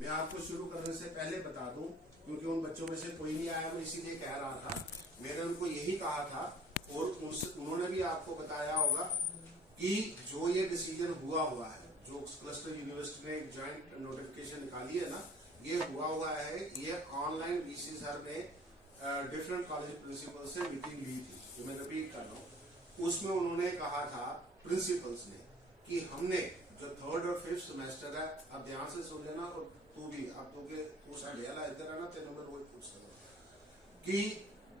मैं आपको शुरू करने से पहले बता दूं, क्योंकि उन बच्चों में से कोई नहीं आया, मैं इसीलिए कह रहा था। मैंने उनको यही कहा था और उन्होंने भी आपको बताया होगा कि जो ये डिसीजन हुआ है, जो क्लस्टर यूनिवर्सिटी ने एक ज्वाइंट नोटिफिकेशन निकाली है ना, ये हुआ है, ये ऑनलाइन वीसी सर ने डिफरेंट कॉलेज प्रिंसिपल से मीटिंग ली थी, जो मैं रिपीट कर रहा हूँ। उसमें उन्होंने कहा था प्रिंसिपल्स ने कि हमने जो 3rd और 5th सेमेस्टर है, अब ध्यान से सुन लेना, और तू भी अब तू साढ़े इधर है ना, तेरे नंबर वही पूछ सकता कि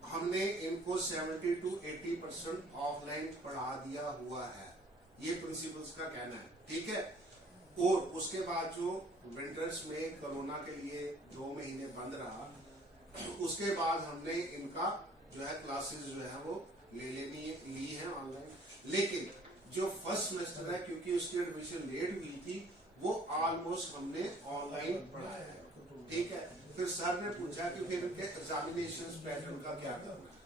हमने इनको 70 to 80% ऑफलाइन पढ़ा दिया हुआ है, ये प्रिंसिपल्स का कहना है, ठीक है। और उसके बाद जो विंटर्स में कोरोना के लिए 2 महीने बंद रहा, उसके बाद हमने इनका जो है क्लासेस जो है वो ली है ऑनलाइन। लेकिन जो फर्स्ट सेमेस्टर है, क्योंकि उसकी एडमिशन लेट हुई थी, वो ऑलमोस्ट हमने ऑनलाइन पढ़ाया है, ठीक है। फिर सर ने पूछा कि फिर इनके एग्जामिनेशन पैटर्न का क्या करना है,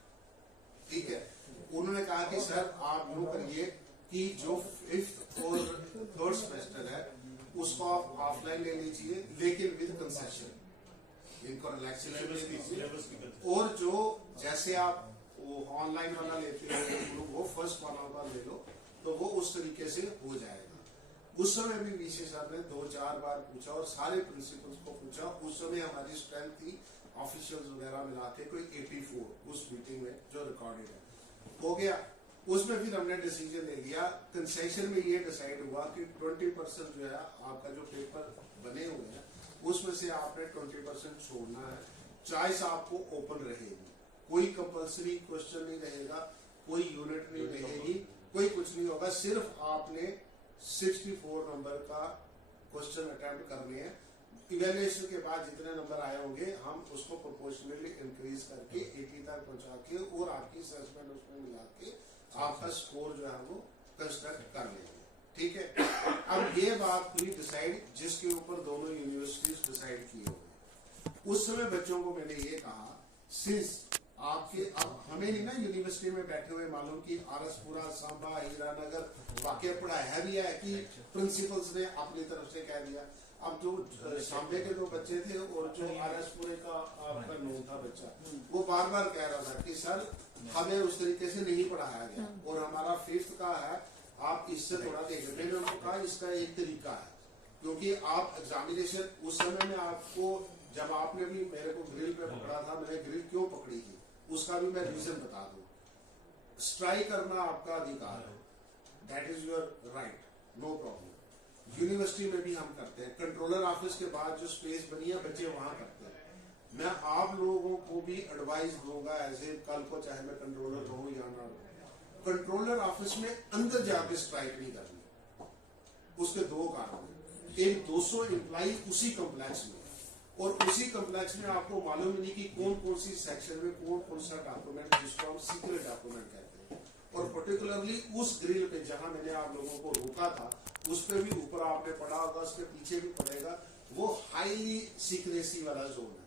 ठीक है। उन्होंने कहा कि सर आप यूं करिए कि जो 5th और 3rd सेमेस्टर है उसको आप ऑफलाइन ले लीजिए, लेकिन विद कंसेशन, इनको रिलैक्सेशन दे दीजिए। और जो जैसे आप वो ऑनलाइन वाला लेते हैं वो फर्स्ट वाला ले लो, तो वो उस तरीके से हो जाएगा। उस समय भी वीसी साहब ने 2-4 बार पूछा और सारे प्रिंसिपल्स को पूछा। उस समय हमारी स्ट्रेंथ थी ऑफिशियल्स वगैरह मिला के कोई 84 उस मीटिंग में जो रिकॉर्डेड है, हो गया। उसमें फिर हमने डिसीजन ले लिया, कंसेशन में ये डिसाइड हुआ कि 20% जो है आपका जो पेपर बने हुए हैं उसमें से आपने 20% छोड़ना है। चॉइस आपको ओपन रहेगी, कोई कंपल्सरी क्वेश्चन नहीं रहेगा, कोई यूनिट नहीं रहेगी, कोई कुछ नहीं होगा। सिर्फ आपने 64 नंबर का क्वेश्चन अटेम्प्ट करने हैं। इवेल्युएशन के बाद जितने नंबर आए होंगे हम उसको प्रोपोर्शनली इंक्रीज करके 80 तक पहुंचा के और आपकी असेसमेंट उसमें मिला के आपका स्कोर जो है वो कंस्ट्रक्ट कर लेंगे, ठीक है। अब ये बात हुई डिसाइड, जिसके ऊपर दोनों यूनिवर्सिटीज डिसाइड किए हुए। उस समय बच्चों को मैंने ये कहा, सिंस आपके अब हमें नहीं ना यूनिवर्सिटी में बैठे हुए मालूम कि आरसपुरा, सांबा, हीरानगर वाकई पढ़ाया भी है कि प्रिंसिपल्स ने अपनी तरफ से कह दिया। अब जो सांबे के 2 बच्चे थे और जो आरसपुरे का आपका नोन था बच्चा, वो बार बार कह रहा था कि सर हमें उस तरीके से नहीं पढ़ाया गया और हमारा 5th का है, आप इससे थोड़ा देखें। मैंने उनको कहा इसका एक तरीका है, क्योंकि आप एग्जामिनेशन उस समय में आपको, जब आपने भी मेरे को ग्रिल पे पकड़ा था, मैंने ग्रिल क्यों पकड़ी थी उसका भी मैं रीजन बता दूं। स्ट्राइक करना आपका अधिकार है, that is your right, no problem. University में भी हम करते हैं, कंट्रोलर ऑफिस के बाद जो स्पेस बनी है बच्चे वहां करते हैं। मैं आप लोगों को भी एडवाइस दूंगा ऐसे, कल को चाहे मैं कंट्रोलर रहूं या ना रहूं, कंट्रोलर ऑफिस में अंदर जाके स्ट्राइक नहीं करनी। उसके 2 कारण हैं। एक 200 एम्प्लॉय उसी कॉम्प्लेक्स में, और उसी कॉम्प्लेक्स में आपको मालूम नहीं कि कौन कौन सी सेक्शन में कौन सा डॉक्यूमेंट, जिसको हम सीक्रेट डॉक्यूमेंट कहते हैं। और पर्टिकुलरली उस ग्रिल पे जहां मैंने आप लोगों को रोका था, उस पे भी ऊपर आपने पढ़ा होगा, उसके पीछे भी पड़ेगा, वो हाईली सीक्रेसी वाला जोन है।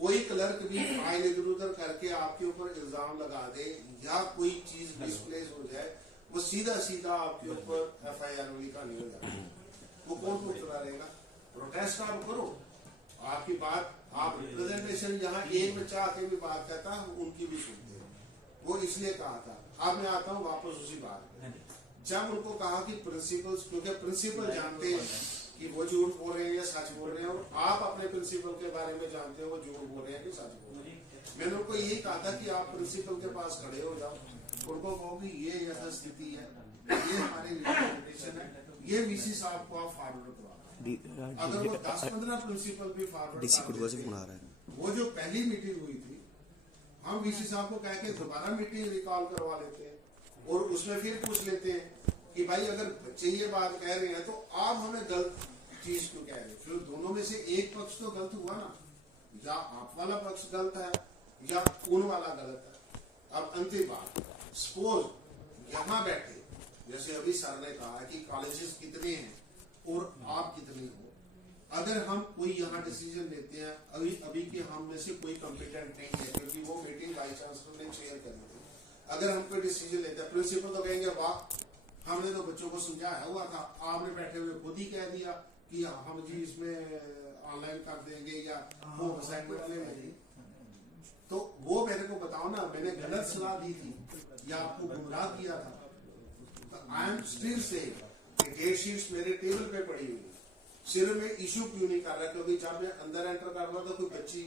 कोई क्लर्क भी फाइल इधर उधर करके आपके ऊपर इल्जाम लगा दे या कोई चीज मिसप्लेस हो जाए, वो सीधा आपके ऊपर FIR वाली कहानी हो जाती है। वो कौन रहेगा? प्रोटेस्ट आप करो, आपकी बात, आप रिप्रेजेंटेशन, यहाँ एक बच्चा आके भी बात कहता है उनकी भी सुनते हैं, वो इसलिए कहा था। अब मैं आता हूँ वापस उसी बात में, जब उनको कहा कि प्रिंसिपल्स, क्योंकि प्रिंसिपल जानते हैं कि वो झूठ बोल रहे हैं या सच बोल रहे हैं, और आप अपने प्रिंसिपल के बारे में जानते हो वो झूठ बोल रहे हैं कि सच बोल रहे हैं। मैंने उनको यही कहा था कि आप प्रिंसिपल के पास खड़े हो जाओ, उनको कहो कि ये यह स्थिति है, ये हमारी रिप्रेजेंटेशन है, ये वीसी साहब को आप फॉरवर्ड करो। अगर वो 10-15 प्रिंसिपल भी फॉरवर्ड, वो जो पहली मीटिंग हुई थी, हम वीसी साहब को कह के दोबारा मीटिंग रिकॉल करवा लेते हैं और उसमें फिर पूछ लेते हैं कि भाई अगर बच्चे ये बात कह रहे हैं तो आप हमें गलत चीज क्यों कह रहे हैं। फिर दोनों में से एक पक्ष तो गलत हुआ ना, या आप वाला पक्ष गलत है या उन वाला गलत है। अब अंतिम बात, सपोज यहाँ बैठे, जैसे अभी सर ने कहा कि कॉलेजेस कितने हैं और आप कितने हो, अगर हम कोई यहाँ डिसीजन लेते हैं, अभी के हम में से कोई कॉम्पिटेंट नहीं है क्योंकि वो मीटिंग वाइस चांसलर ने चेयर करी थी, अगर हम कोई डिसीजन लेते हैं, प्रिंसिपल तो कहेंगे वाह हमने तो बच्चों को समझाया हुआ था, आपने बैठे हुए खुद ही कह दिया कि हम जी इसमें ऑनलाइन कर देंगे या होम असाइनमेंट ले लेंगे, तो वो मेरे को बताओ ना, मैंने गलत सलाह दी थी या आपको गुमराह किया था? I am still saying date sheets मेरे टेबल पे पड़ी हुई है, सिर्फ मैं इशू क्यों नहीं कर रहा? क्योंकि जब मैं अंदर एंटर कर रहा था कोई बच्ची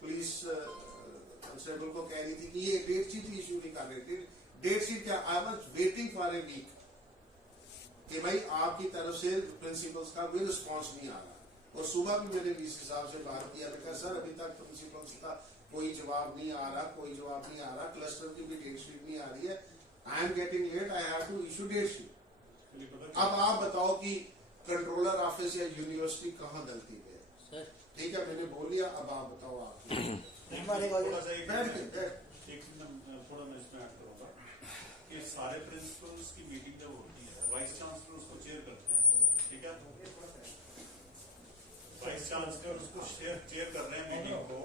पुलिस कांस्टेबल को कह रही थी कि ये डेट शीट इशू नहीं कर रहे थे। डेट शीट क्या? I was waiting for a week कि भाई आपकी तरफ से प्रिंसिपल्स का कोई रिस्पॉन्स नहीं आ रहा। और सुबह भी मैंने वीसी साहब से बात किया, मैं कहा सर अभी तक प्रिंसिपल्स का कोई जवाब नहीं आ रहा, कोई जवाब नहीं आ रहा, क्लस्टर की भी डेट शीट नहीं आ रही है, I am getting late, I have to issue date sheet. अब आप बताओ कि कंट्रोलर ऑफिस या यूनिवर्सिटी कहाँ गलती पे है? ठीक है, मैंने बोल लिया, अब आप बताओ। आप थोड़ा मैं इसमें ऐड करूंगा कि सारे प्रिंसिपल्स की मीटिंग जब होती है, वाइस चांसलर उसको चेयर करते हैं, ठीक है? वाइस चांसलर उसको चेयर कर रहे हैं मीटिंग को,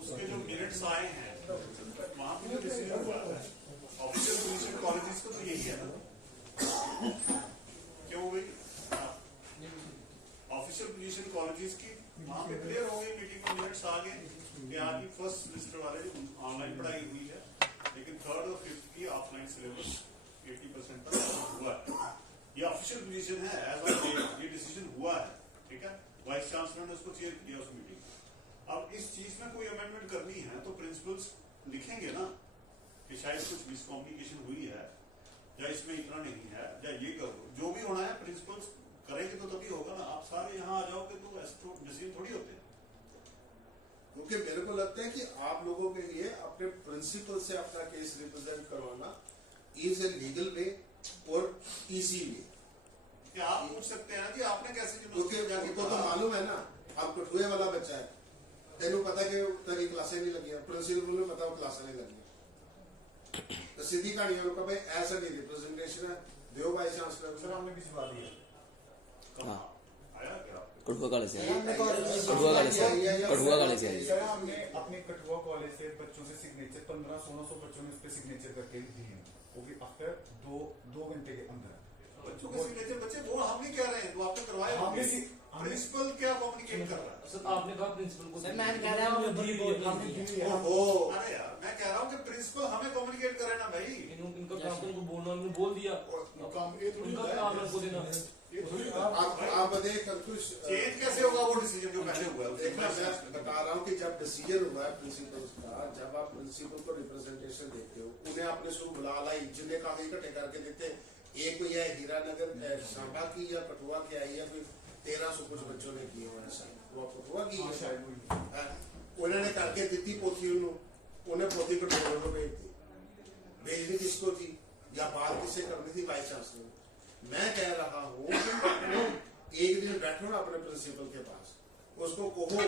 उसके जो मिनट्स आए हैं वहां पे जो डिसीजन हुआ है ऑफिशियल पोजीशन कॉलेजेस को, तो यही है ना, क्यों भाई ऑफिशियल पोजीशन कॉलेजेस की वहां पे क्लियर हो गई, मीटिंग में मिनट्स आ गए कि आपकी फर्स्ट सेमेस्टर वाले ऑनलाइन पढ़ाई हुई है, लेकिन थर्ड और फिफ्थ की ऑफलाइन सिलेबस 80% तक हुआ है। ये ऑफिशियल पोजीशन है, एज ऑफ डेट ये डिसीजन हुआ है, ठीक है? वाइस चांसलर ने उसको चेयर किया उस मीटिंग। अब इस चीज में कोई अमेंडमेंट करनी है तो प्रिंसिपल्स लिखेंगे ना कि शायद कुछ मिसकम्युनिकेशन हुई है, या इसमें इतना नहीं है, या ये करो, जो भी होना है प्रिंसिपल्स करेंगे तो तभी होगा ना। आप सारे यहाँ आ जाओगे तो ऐसे डिसीजन थोड़ी होते हैं। क्योंकि मेरे को लगता है कि आप लोगों के लिए अपने प्रिंसिपल से अपना केस रिप्रेजेंट करवाना इज ए लीगल वे और इजी वे। क्या आप पूछ सकते हैं कि आपने कैसे, क्योंकि तो मालूम है ना, अब कठुए वाला बच्चा है, तेन पता कि तेरी क्लासे नहीं लगी, प्रिंसिपल में पता वो क्लासे नहीं लगी, तो सीधी कहानी है भाई ऐसा नहीं रिप्रेजेंटेशन है, दो वाइस चांसलर। सर हमने किसी बात दिया आया क्या कठुआ कॉलेज से, कठुआ कॉलेज से, कठुआ कॉलेज से सर हमने अपने कठुआ कॉलेज से बच्चों से सिग्नेचर 1500-1600 बच्चों ने उस पर सिग्नेचर करके दिए, वो भी आफ्टर 2 घंटे के अंदर। बच्चों के सिग्नेचर बच्चे वो हम नहीं कह रहे हैं, तो आपने करवाया। प्रिंसिपल क्या कम्युनिकेट कर रहा है? सर आपने कहा प्रिंसिपल को, मैं कह रहा हूँ अरे यार मैं कह रहा हूँ कि प्रिंसिपल हमें कम्युनिकेट करे ना भाई। इनका काम तो उनको बोलना, उन्होंने बोल दिया, उनका काम है उनको देना। आप देख कुछ चेंज कैसे होगा वो डिसीजन जो पहले हुआ है? देखना मैं बता रहा हूँ कि जब डिसीजन हुआ है प्रिंसिपल का, जब आप प्रिंसिपल को रिप्रेजेंटेशन देते हो, उन्हें आपने शुरू बुला लाई, जिन्हें कागज इकट्ठे करके देते, एक कोई है हीरानगर सांबा की या कठुआ की आई है, कोई 1300 कुछ बच्चों ने की हो ऐसा, वो कठुआ की उन्होंने करके दी पोथी, उन्हें पोथी कंट्रोलर को भेज दी, भेजनी किसको थी या बात किससे करनी थी? Vice chancellor. मैं कह रहा हूँ कि एक दिन बैठो ना अपने प्रिंसिपल के पास, उसको कहो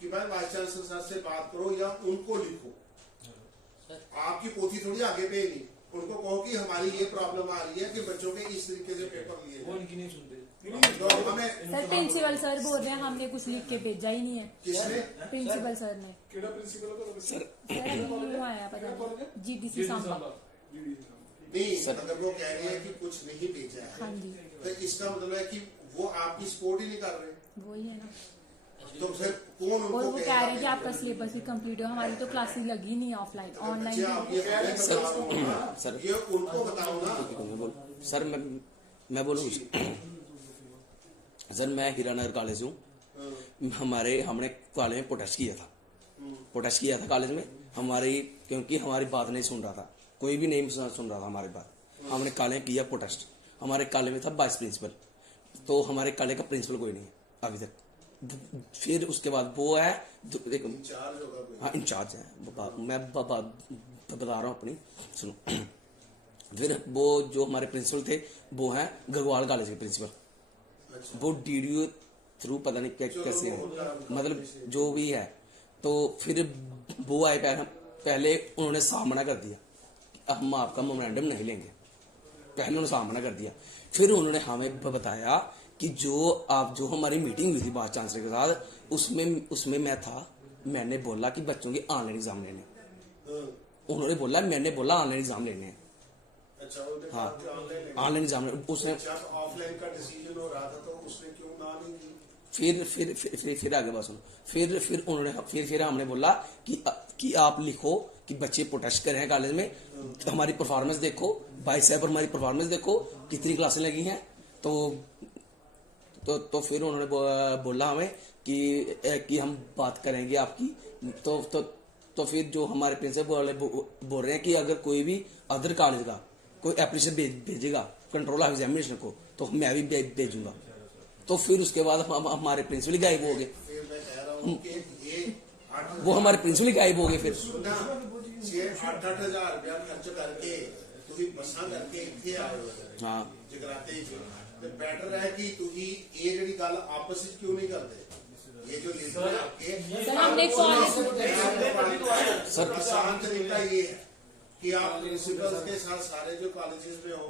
कि भाई वाइस चांसलर सर से बात करो या उनको लिखो, आपकी पोथी थोड़ी आगे भेजनी, उनको कहो कि हमारी ये प्रॉब्लम आ रही है कि बच्चों के इस तरीके से पेपर लिए, वो इनकी नहीं सुनते। तो हमें सर प्रिंसिपल सर बोल रहे हैं हमने कुछ लिख के भेजा ही नहीं है। किसने? प्रिंसिपल सर ने। सर सर आया पता जीडीसी सांबा। नहीं, अगर वो कह रही है कि कुछ नहीं भेजा है, हाँ जी, तो इसका मतलब है कि वो आपकी सपोर्ट ही नहीं कर रहे, वही है ना। तो फिर कौन और उनको वो कह रहे हैं कि आपका सिलेबस भी कंप्लीट हो, हमारी तो क्लासेस लगी नहीं ऑफलाइन, बच्चे आप ये ऑनलाइन। सर ये उनको बताओ ना। सर मैं बोलूँ सर, मैं हीरानगर कॉलेज हूँ, हमने कॉलेज में प्रोटेस्ट किया था कॉलेज में हमारी, क्योंकि हमारी बात नहीं सुन रहा था, कोई भी नहीं सुन रहा था हमारी बात, हमने कॉलेज में किया प्रोटेस्ट। हमारे कॉलेज में था वाइस प्रिंसिपल, तो हमारे कॉलेज का प्रिंसिपल कोई नहीं है अभी तक। फिर उसके बाद वो है इंचार्ज होगा कोई। हाँ इंचार्ज है, मैं बता रहा हूँ अपनी सुनो। फिर वो जो हमारे प्रिंसिपल थे वो हैं गढ़वाल कॉलेज के प्रिंसिपल, वो डीडीओ थ्रू पता नहीं कैसे हैं, मतलब जो भी है। तो फिर वो आए, पहले उन्होंने सामना कर दिया, हम आपका मेमोरेंडम नहीं लेंगे, पहले उन्होंने सामना कर दिया। फिर उन्होंने हमें बताया कि जो हमारी मीटिंग हुई थी वाइस चांसलर के साथ, उसमें मैं था, मैंने बोला कि बच्चों के ऑनलाइन एग्जाम लेने, उन्होंने बोला, मैंने बोला ऑनलाइन एग्जाम लेने हैं। अच्छा, हाँ ऑनलाइन एग्जाम, उसने जब ऑफलाइन का डिसीजन हो रहा था तो उसने क्यों ना नहीं की। फिर आगे बात सुनो। फिर उन्होंने फिर हमने बोला कि आप लिखो कि बच्चे प्रोटेस्ट कर रहे हैं कॉलेज में, हमारी परफॉर्मेंस देखो, भाई साहब हमारी परफॉर्मेंस देखो कितनी क्लासें लगी हैं। तो फिर उन्होंने बोला हमें कि हम बात करेंगे आपकी। तो फिर जो हमारे प्रिंसिपल वाले बोल रहे हैं कि अगर कोई भी अदर कॉलेज का कोई एप्लीकेशन भेजेगा कंट्रोल ऑफ एग्जामिनेशन को तो मैं भी भेजूंगा। तो फिर उसके बाद हमारे प्रिंसिपल ही गायब हो गए। फिर मैं कह रहा हूँ कि ये वो हमारे प्रिंसिपल ही गायब हो गए फिर। सुनना 6-8 हज़ार रुपया खर्च करके तुम बसा करके इतने आए हो हाँ जगराते बेटर है कि तुम ये जी गल आपस में क्यों नहीं करते। ये जो लीडर है आपके सर हमने कॉलेज सर किसान तरीका ये है कि आप प्रिंसिपल्स के साथ सारे जो कॉलेजेस में हो,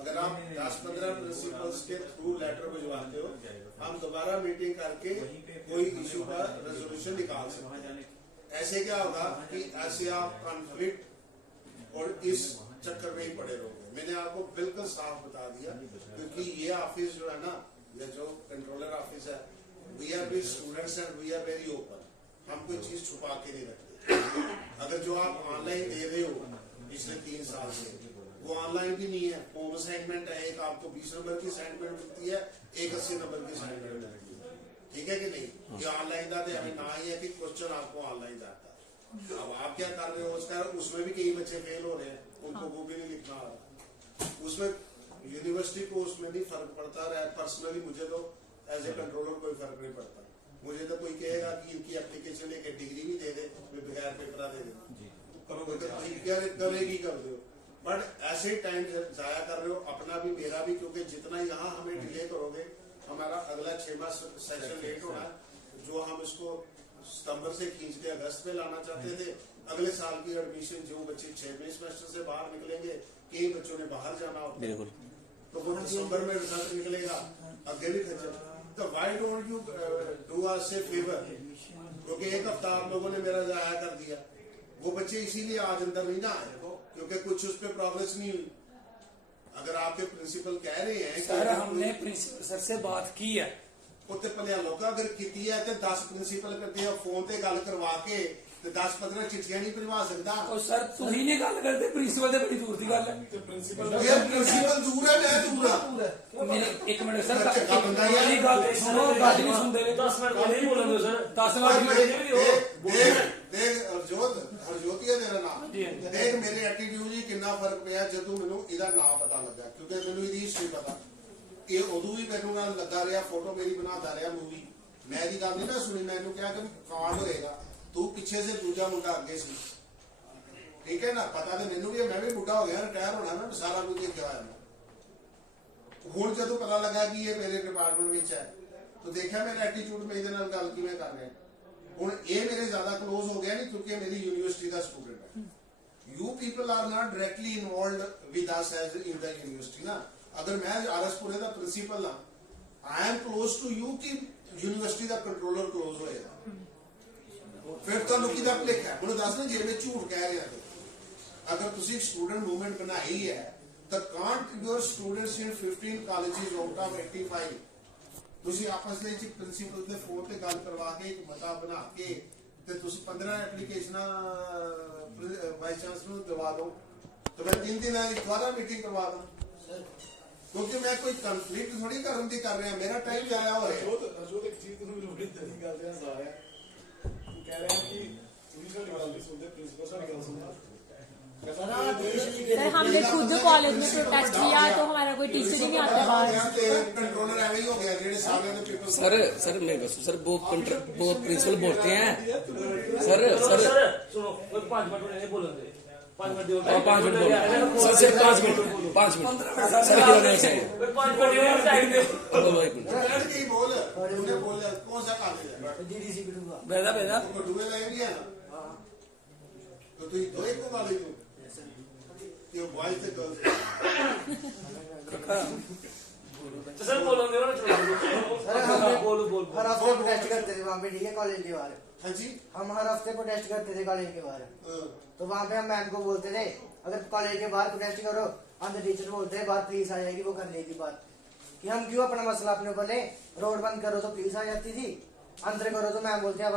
अगर आप 10-15 प्रिंसिपल्स के थ्रू लेटर भिजवाते हो, हम दोबारा मीटिंग करके कोई इशू का रेजोल्यूशन निकाल सकते हैं। ऐसे क्या होगा कि ऐसे आप कॉन्फ्लिक्ट और इस चक्कर में ही पड़े रहोगे। मैंने आपको बिल्कुल साफ बता दिया, क्योंकि ये ऑफिस जो है ना, ये जो कंट्रोलर ऑफिस है, we are with students and we are very open. हम कोई चीज छुपा के नहीं रखते। अगर जो आप ऑनलाइन दे रहे हो पिछले 3 साल से, वो ऑनलाइन भी नहीं है, होम असाइनमेंट है। एक आपको 20 नंबर की असाइनमेंट मिलती है, एक 80 नंबर की असाइनमेंट मिलती है। ठीक है कि नहीं? ये ऑनलाइन का हमें ना ही है कि क्वेश्चन आपको ऑनलाइन जाता है। अब आप क्या कर रहे हो उसका, उसमें भी कई बच्चे फेल हो रहे हैं, उनको वो भी नहीं लिखना आ रहा। उसमें यूनिवर्सिटी को उसमें नहीं फर्क पड़ता रहा। पर्सनली मुझे तो एज ए कंट्रोलर कोई फर्क नहीं पड़ता। मुझे तो कोई कहेगा कि इनकी एप्लीकेशन एक डिग्री भी दे दे, बगैर पेपर दे दे, करेगी कर दो। बट ऐसे ही टाइम जाया कर रहे हो, अपना भी मेरा भी, क्योंकि जितना यहाँ हमें डिले करोगे, हमारा अगला 6 माह सेशन लेट होना है। जो हम इसको सितंबर से खींच के अगस्त में लाना चाहते थे, अगले साल की एडमिशन जो बच्चे 6वें सेमेस्टर से बाहर निकलेंगे, कई बच्चों ने बाहर जाना होता है, तो वो दिसंबर में रिजल्ट निकलेगा, अगे भी खर्चा। तो why don't you do us A favour? क्योंकि एक हफ्ता आप लोगों ने मेरा जाया कर दिया। वो बच्चे इसीलिए आज अंदर नहीं ना आए क्योंकि कुछ उस पर प्रोग्रेस नहीं हुई। अगर आपके प्रिंसिपल कह रहे हैं सर हमने प्रिंसिपल सर से बात की है, उत्ते भलिया लोग अगर की है तो 10 प्रिंसिपल करते हैं फोन ते गल करवा के, 10-15 चिट्ठियां नहीं भिजवा सकता। और सर तुही नहीं गल करते, प्रिंसिपल बड़ी दूर की गल है। प्रिंसिपल दूर है, मैं दूर हाँ। मेरे एक मिनट सर, चंगा बंदा ही है। गल सुनो, गल नहीं सुनते। 10 मिनट नहीं बोलोगे सर, 10 मिनट देख हरजोत ही है तेरा नाम। देख मेरे एटीट्यूड ही कितना फर्क पिया जदों मैनू इहदा नाम पता लगा, क्योंकि मैनू इहदी हिस्ट्री पता। ये उदों भी मैनू नाल लगा रहा, फोटो मेरी बनाता रहा मूवी। मैं दी गल नहीं ना सुनी, मैनू कहा कि कांड होएगा, तू पीछे से दूजा मुंडा अगे सी। ठीक है ना? पता तो मैनू भी है, मैं भी बुढ़ा हो गया, रिटायर होना, मैं सारा कुछ देखा हुआ। हुण जदों पता लगा कि ये मेरे डिपार्टमेंट में है, तो देखा मेरा एटीट्यूड में इहदे नाल गल किवें कर रहे हैं। हुण ये मेरे ज्यादा क्लोज हो गया नहीं, क्योंकि मेरी यूनिवर्सिटी का स्टूडेंट है। You people are not directly involved with us as in the university ना। अगर मैं आरएसपुरे का प्रिंसिपल हाँ, I am close to you कि यूनिवर्सिटी का कंट्रोलर क्लोज होएगा। फिर तो लुकी दा भुलेखा है। मुझे दस ना जे मैं झूठ कह रहा हूं, अगर तुसी स्टूडेंट मूवमेंट बनाई है तो can't your students in 15 colleges out of 85 तुसी आपस में प्रिंसिपल के फोन पे गल करवा के एक मता बना के ते तुसी 15 एप्लीकेशन वाइस चांसलर को दवा दो, तो मैं 3 दिन आज दोबारा मीटिंग करवा दूं। क्योंकि मैं कोई कंफ्लिक्ट थोड़ी करन दी कर रहा, मेरा टाइम जाया हो रहा है। अजो एक चीज तुम्हें लोग तरी गल दे आ रहा है, कह रहे हैं कि पुलिस वाली गल नहीं सुनते, प्रिंसिपल वाली गल सुनते। सर हमने खुद कॉलेज में प्रोटेस्ट किया तो हमारा कोई टीचर ही नहीं आता बाहर। कंट्रोलर ऐसे ही हो गया जेडे सामने के पेपर। सर मेरे बस सर वो प्रिंसिपल बोलते हैं सर सुनो 5 मिनट नहीं बोलोगे, 5 मिनट दियो। 5 मिनट बोलो सर 5 मिनट सर क्यों नहीं चाहिए 5 मिनट साइड में बोलो एक मिनट लड़के ही बोल, तूने बोल कौन सा कॉलेज है? डीडीसी कटुआ बेदा बेदा तो डूबे लाइन भी है ना। हां तो तू दो एक को कॉलेज में ये बॉयज से गर्ल्स तो सर बोलोगे ना, छोड़ो बोलो बोल हर हफ्ते प्रोटेस्ट करते थे वहाँ पे, ठीक है, कॉलेज के बाहर। हाँ जी हम हर हफ्ते प्रोटेस्ट करते थे कॉलेज के बाहर। हाँ। तो वहाँ पे हम मैम को बोलते थे अगर कॉलेज के बाहर प्रोटेस्ट करो, अंदर टीचर बोलते हैं बाहर पुलिस आ जाएगी, वो कर लेगी बात। कि हम क्यों अपना मसला अपने ऊपर ले, रोड बंद करो तो पुलिस आ जाती थी, अंदर करो तो मैम बोलते अब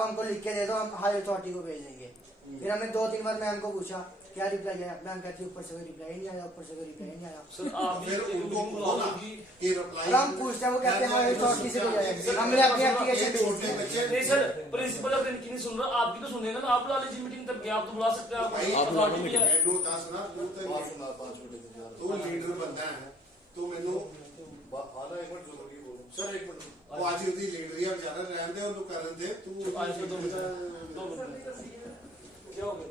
हमको लिख के दे दो, हम हायर अथॉरिटी को भेज देंगे। फिर हमने 2-3 बार मैम को पूछा क्या रिप्लाई आया, मैम कहती ऊपर से कोई रिप्लाई नहीं आया, ऊपर से कोई रिप्लाई नहीं आया। सर आप फिर उनको बोला कि रिप्लाई और हम पूछते हैं, वो कहते हैं हायर अथॉरिटी से कोई आया, हमने अपनी एप्लीकेशन भेज छोटे दी। बच्चे नहीं सर, प्रिंसिपल अगर इनकी नहीं सुन रहा, आपकी तो सुनेगा ना। आप बुला लीजिए मीटिंग, तब क्या आप तो बुला सकते हैं। आप बुला लो मीटिंग। मैनू दस ना तू लीडर बनना है, तू मैनू सर एक मिनट ਉਹ ਅੱਜ ਉਹਦੀ ਲੀਡਰੀ ਆ ਵਿਚਾਰਾ ਰਹਿਣ ਦੇ ਉਹਨੂੰ ਕਰਨ ਦੇ ਤੂੰ आज के 2 मिनट क्या हो गया?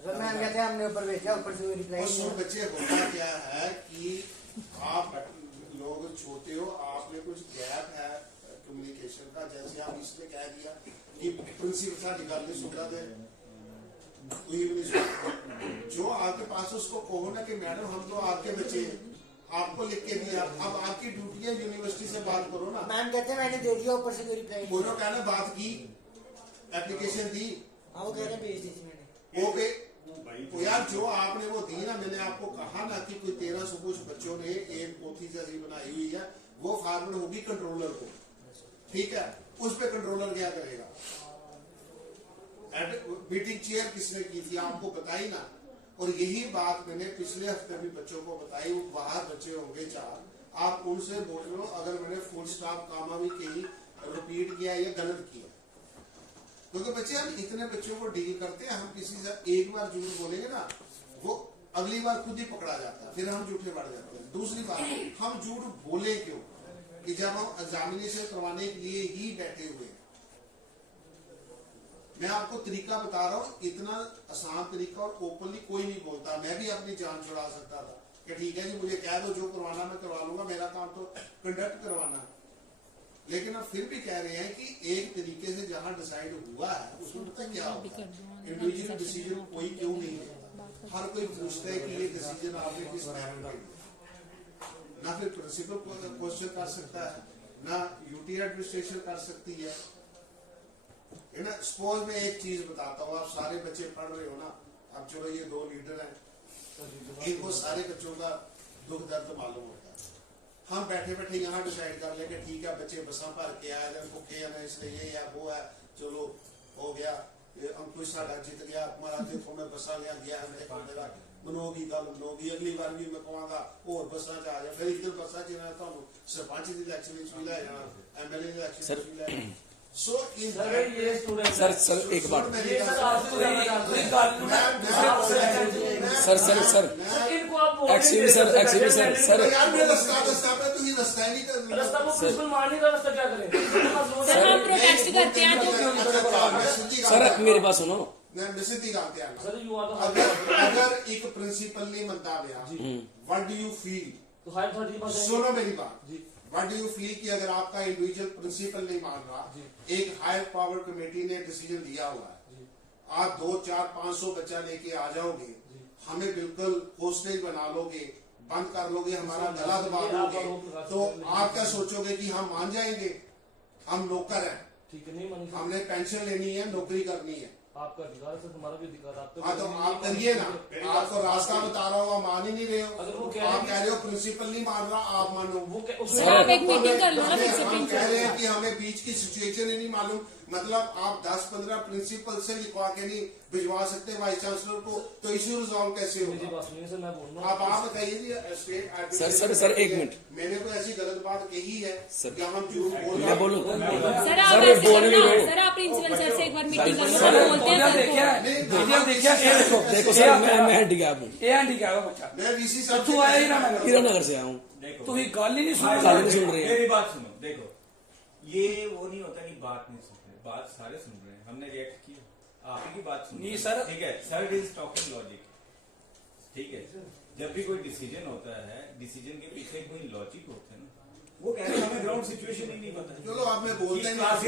सर मैम कहते हैं हमने ऊपर भेजा, ऊपर से कोई रिप्लाई और नहीं सुन आया। बच्चे होता क्या है कि आप लोग छोटे हो, आप में कुछ गैप है कम्युनिकेशन का। जैसे आप इसने कह दिया कि प्रिंसिपल साहब गल नहीं सुन रहे थे, कोई भी नहीं सुन, जो आपके पास उसको कहो ना कि मैडम हम तो आपके बच्चे हैं, आपको लिख के दिया, अब आपकी ड्यूटी है यूनिवर्सिटी से बात करो ना। मैम कहते हैं मैंने दे दिया, ऊपर से कोई रिप्लाई नहीं कोई आया। कहना बात की, एप्लीकेशन दी, हाँ वो कह रहे हैं भेज दी थी मैंने। ओके तो यार जो आपने वो दी ना, मैंने आपको कहा ना कि कोई 1300 कुछ बच्चों ने एक पोथी जैसी बनाई हुई है, वो फॉरवर्ड होगी कंट्रोलर को, ठीक है, उस पे कंट्रोलर क्या करेगा। मीटिंग चेयर किसने की थी आपको बताई ना, और यही बात मैंने पिछले हफ्ते भी बच्चों को बताई। वो बाहर बच्चे होंगे 4, आप उनसे बोल लो अगर मैंने फुल स्टॉप कामा भी कहीं रिपीट किया या गलत किया, क्योंकि बच्चे हम इतने बच्चों को डील करते हैं, हम किसी से एक बार झूठ बोलेंगे ना, वो अगली बार खुद ही पकड़ा जाता है, फिर हम झूठे बढ़ जाते हैं। दूसरी बात, हम झूठ बोले क्यों कि जब हम एग्जामिनेशन करवाने के लिए ही बैठे हुए हैं। मैं आपको तरीका बता रहा हूँ, इतना आसान तरीका, और ओपनली कोई नहीं बोलता। मैं भी अपनी जान छुड़ा सकता था कि ठीक है जी मुझे कह दो, जो करवाना मैं करवा लूंगा, मेरा काम तो कंडक्ट करवाना है। लेकिन अब फिर भी कह रहे हैं कि एक तरीके से जहां डिसाइड हुआ है उसमें पता क्या होगा, इंडिविजुअल डिसीजन कोई क्यों नहीं लेता। हर कोई पूछता है कि ये डिसीजन आपने किस मेरिट पे लिया। ना फिर प्रिंसिपल क्वेश्चन कर सकता है, ना यूटी एडमिनिस्ट्रेशन कर सकती है ना। सपोज मैं एक चीज बताता हूँ, आप सारे बच्चे पढ़ रहे हो ना, अब चलो ये 2 लीडर हैं, इनको सारे बच्चों का दुख दर्द मालूम होता है। हम बैठे बैठे यहाँ डिसाइड कर लेंगे ठीक है बच्चे बसा भर के आए, भूखे हैं इसलिए ये या वो है, चलो हो गया, अंकुश साडा जित गया, हमारा देखो मैं बसा लिया गया है, मेरा मनोगी गल मनोगी, अगली बार भी मैं कहूँगा और बसा च आ जाए, फिर एक दिन बसा जिन्हें तुम सरपंच की इलेक्शन भी लै जाना, MLA की इलेक्शन भी लै जाना। सो इन ये स्टूडेंट सर एक बार ये सर आपसे सर इनको आप एक्सक्यूज सर यार मैं रास्ता पे तुम रास्ता ही नहीं कर रास्ता को प्रिंसिपल मान नहीं रहा, रास्ता क्या करें? सर हम प्रोटेस्ट करते हैं तो सर मेरी बात सुनो, मैं सीधी गल ते आना। सर यू आर अगर एक प्रिंसिपल नहीं मनता गया, व्हाट डू यू फील, तो हायर अथॉरिटी के पास सुनो मेरी बात, व्हाट डू यू फील कि अगर आपका इंडिविजुअल प्रिंसिपल नहीं मान रहा, एक हायर पावर कमेटी ने डिसीजन दिया हुआ है, आप 2, 4, 500 बच्चा लेके आ जाओगे, हमें बिल्कुल होस्टेज बना लोगे, बंद कर लोगे, हमारा गला दबा दोगे, तो आप क्या सोचोगे कि हम मान जाएंगे? हम नौकर हैं, ठीक है, नहीं मानी सर, हमने पेंशन लेनी है, नौकरी करनी है। आपका अधिकार सर, हमारा भी अधिकार, आप हाँ तो आप करिए ना, आपको रास्ता बता रहा हूँ, आप मान ही नहीं रहे अगर वो हो। कह आप कह रहे हो प्रिंसिपल नहीं मान रहा, आप मानो। वो सर आप एक मीटिंग कर लो ना फिर से हम कह रहे प्रिंसिपल हैं कि हमें बीच की सिचुएशन ही नहीं मालूम, मतलब आप 10-15 प्रिंसिपल से लिखवा के नहीं भिजवा सकते वाइस चांसलर को, तो इश्यू रिजॉल्व कैसे मेरी होगा? बात सुनिए सर, मैं बोल रहा हूँ आप बताइए जी स्टेट सर, एक मिनट। मैंने कोई ऐसी गलत बात कही है सर, क्या हम झूठ बोल रहे मैं हैं? बोलूं सर आप सर, ऐसे बोलने करो ना, दो। सर आप प्रिंसिपल सर से एक बार मीटिंग कर लो, सर हम बोलते हैं देखिए सर देखिए ये देखो देखो सर मैं हैंडीकैप हूँ, ये हैंडीकैप है बच्चा, मैं वीसी साहब तू आया ही ना मैं हीरानगर से आया हूँ, देखो तू ही गाली नहीं सुन गाली रहा। नहीं सुन रही है। मेरी बात सुनो, देखो ये वो नहीं होता कि बात नहीं सुन रहे, बात सारे सुन रहे हैं, हमने रिएक्ट किया, आप ही की बात सुन नहीं सर। ठीक है, सर इज टॉकिंग लॉजिक, ठीक है, जब भी कोई डिसीजन होता है, डिसीजन के पीछे कोई लॉजिक होता है ना, वो कह रहे हैं हमें ग्राउंड सिचुएशन ही नहीं पता। चलो आप में बोलते हैं आप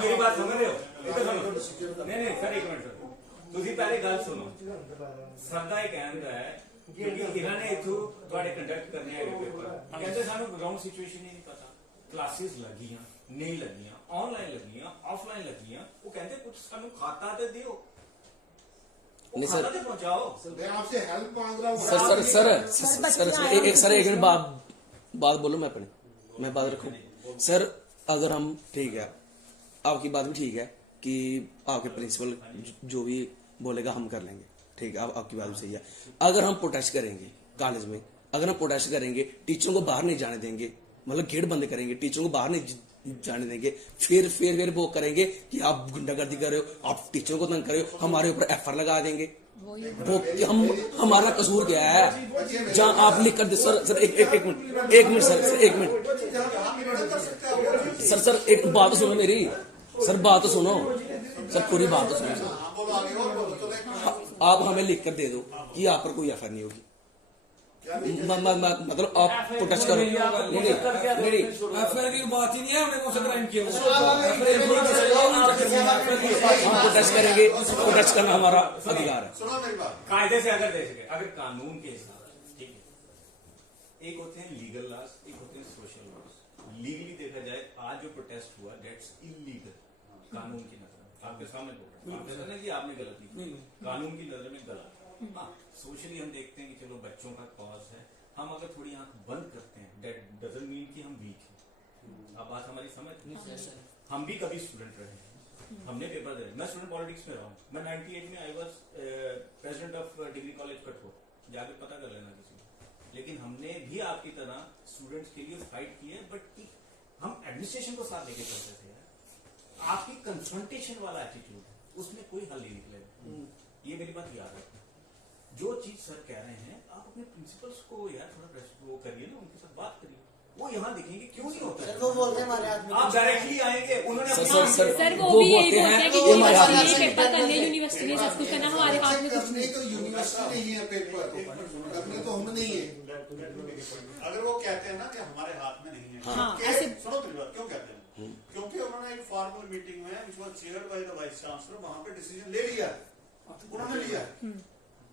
मेरी बात समझ रहे हो? नहीं सर एक मिनट सर, ਤੁਸੀਂ ਪਹਿਲੇ ਗੱਲ ਸੁਣੋ, ਸਰਦਾ ਇਹ ਕਹਿੰਦਾ ਹੈ ਕਿ ਇਹਨਾਂ ਨੇ ਇਥੋਂ ਤੁਹਾਡੇ ਕੰਡਕਟ ਕਰਨੇ ਹੈਗੇ ਪੇਪਰ, ਕਹਿੰਦੇ ਸਾਨੂੰ ਗਰਾਊਂਡ ਸਿਚੁਏਸ਼ਨ ਹੀ ਨਹੀਂ ਪਤਾ, ਕਲਾਸਿਸ ਲੱਗੀਆਂ ਨਹੀਂ ਲੱਗੀਆਂ, ਆਨਲਾਈਨ ਲੱਗੀਆਂ ਆਫਲਾਈਨ ਲੱਗੀਆਂ, ਉਹ ਕਹਿੰਦੇ ਕੁਝ ਸਾਨੂੰ ਖਾਤਾ ਤੇ ਦਿਓ, नहीं सर। खाता तो पहुंचाओ। मैं आपसे हेल्प मांग रहा हूँ। सर एक मिनट बात बोलो मैं बात रखूं। सर अगर हम ठीक है, आपकी बात भी ठीक है कि आपके प्रिंसिपल जो भी बोलेगा हम कर लेंगे, ठीक है, आपकी बात भी सही है। अगर हम प्रोटेस्ट करेंगे कॉलेज में, अगर हम प्रोटेस्ट करेंगे, टीचरों को बाहर नहीं जाने देंगे, मतलब गेट बंद करेंगे, टीचरों को बाहर नहीं जाने देंगे, फिर वो करेंगे कि आप गुंडागर्दी कर रहे हो, आप टीचरों को तंग कर रहे हो, हमारे ऊपर एफआईआर लगा देंगे। वो हम हमारा कसूर क्या है? जहां आप लिख कर दे सर एक मिनट सर एक बात सुनो मेरी, सर बात तो सुनो सर, पूरी बात तो सुनो सर। आप हमें लिख कर दे दो कि आप पर कोई एफआईआर नहीं होगी, मतलब आप प्रोटेस्ट करो। नहीं एफआईआर की बात ही नहीं है, हमने कौन सा क्राइम किया? हम प्रोटेस्ट करेंगे, प्रोटेस्ट करना हमारा अधिकार है। सुनो मेरी बात, कायदे से अगर देखेंगे, अगर कानून के हिसाब से, ठीक है, एक होते हैं लीगल लॉस, एक होते हैं सोशल लॉस। लीगली देखा जाए, आज जो प्रोटेस्ट हुआ डेट्स इलीगल कानून की नजर में, आपके सामने बोल रहे हैं कि आपने गलत नहीं, कानून की नजर में गलत। हाँ, सोशली हम देखते हैं कि चलो बच्चों का कॉज है, हम अगर थोड़ी आंख बंद करते हैं, दैट डजंट मीन कि हम वीक हैं। अब बात हमारी समझ, हम भी कभी स्टूडेंट रहे हैं, हमने पेपर दे, मैं स्टूडेंट पॉलिटिक्स में रहा हूँ, मैं 98 में I was president of degree college Kathua, जाकर पता कर लेना किसी को। लेकिन हमने भी आपकी तरह स्टूडेंट्स के लिए फाइट की है, बट हम एडमिनिस्ट्रेशन को साथ लेके चलते थे यार। आपकी कंफ्रंटेशन वाला एटीट्यूड, उसमें कोई हल नहीं निकलेगा। ये मेरी बात याद रखना। जो चीज सर कह रहे हैं, आप अपने प्रिंसिपल्स को यार थोड़ा वो करिए ना, उनके साथ बात करिए, वो यहाँ देखेंगे क्यों नहीं होता है। वो बोलते हैं हमारे हाथ में, आप डायरेक्टली आएंगे, उन्होंने सर वो भी यही बोलते हैं कि यूनिवर्सिटी ने पेपर करने, यूनिवर्सिटी ने सब कुछ करना, हमारे हाथ में कुछ नहीं। तो यूनिवर्सिटी नहीं है पेपर करने, तो हम नहीं है। अगर वो कहते हैं ना कि हमारे हाथ में नहीं है, हाँ, क्योंकि- ऐसे- सुनो मेरी बात, क्यों कहते हैं? क्योंकि उन्होंने एक फॉर्मल मीटिंग में which was chaired by the vice chancellor, वहां पे डिसीजन ले लिया, उन्होंने लिया,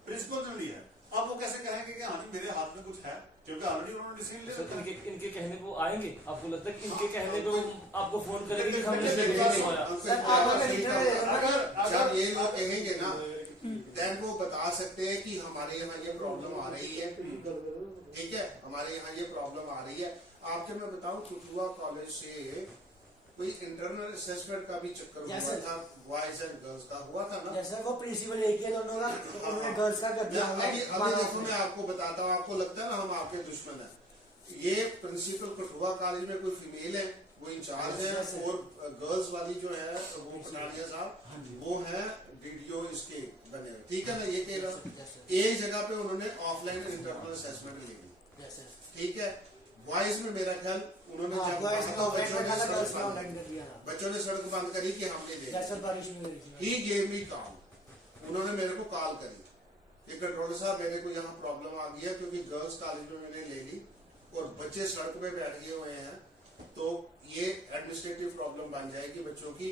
प्रिंसिपल ने लिया। अब वो कैसे कहेंगे कि हाँ जी मेरे हाथ में कुछ है, क्योंकि ऑलरेडी उन्होंने डिसीजन ले सर लिया। इनके कहने को आएंगे, आपको लगता है कि इनके कहने पे आपको फोन करेंगे कि हमने इसलिए नहीं आया? जब ये लोग कहेंगे ना, देन वो बता सकते हैं कि हमारे यहाँ ये प्रॉब्लम आ रही है, ठीक है, हमारे यहाँ ये प्रॉब्लम आ रही है। आपके मैं बताऊं, कठुआ कॉलेज से कोई इंटरनल असेसमेंट का भी चक्कर हुआ था, बॉयज एंड गर्ल्स का हुआ था ना। जैसे वो प्रिंसिपल एक ही है दोनों का, तो उन्होंने गर्ल्स का कर दिया। अभी देखो, मैं आपको बताता हूँ, आपको लगता है ना हम आपके दुश्मन है। ये प्रिंसिपल कठुआ कॉलेज में कोई फीमेल है, वो इंचार्ज है, और गर्ल्स वाली जो है वो पटानिया साहब, वो है डीडीओ इसके बने हुए, ठीक है ना। ये कह रहा, एक जगह पे उन्होंने ऑफलाइन इंटरनल असेसमेंट ले ली, ठीक है। बॉयज में मेरा ख्याल उन्होंने बच्चों ने सड़क बंद करी कि हमने देखा, ही गेव मी कॉल, उन्होंने मेरे को कॉल करी कि कंट्रोलर साहब मेरे को यहाँ प्रॉब्लम आ गई है, क्योंकि गर्ल्स कॉलेज में मैंने ले ली और बच्चे सड़क पे बैठ गए हुए हैं, तो ये एडमिनिस्ट्रेटिव प्रॉब्लम बन जाएगी बच्चों की,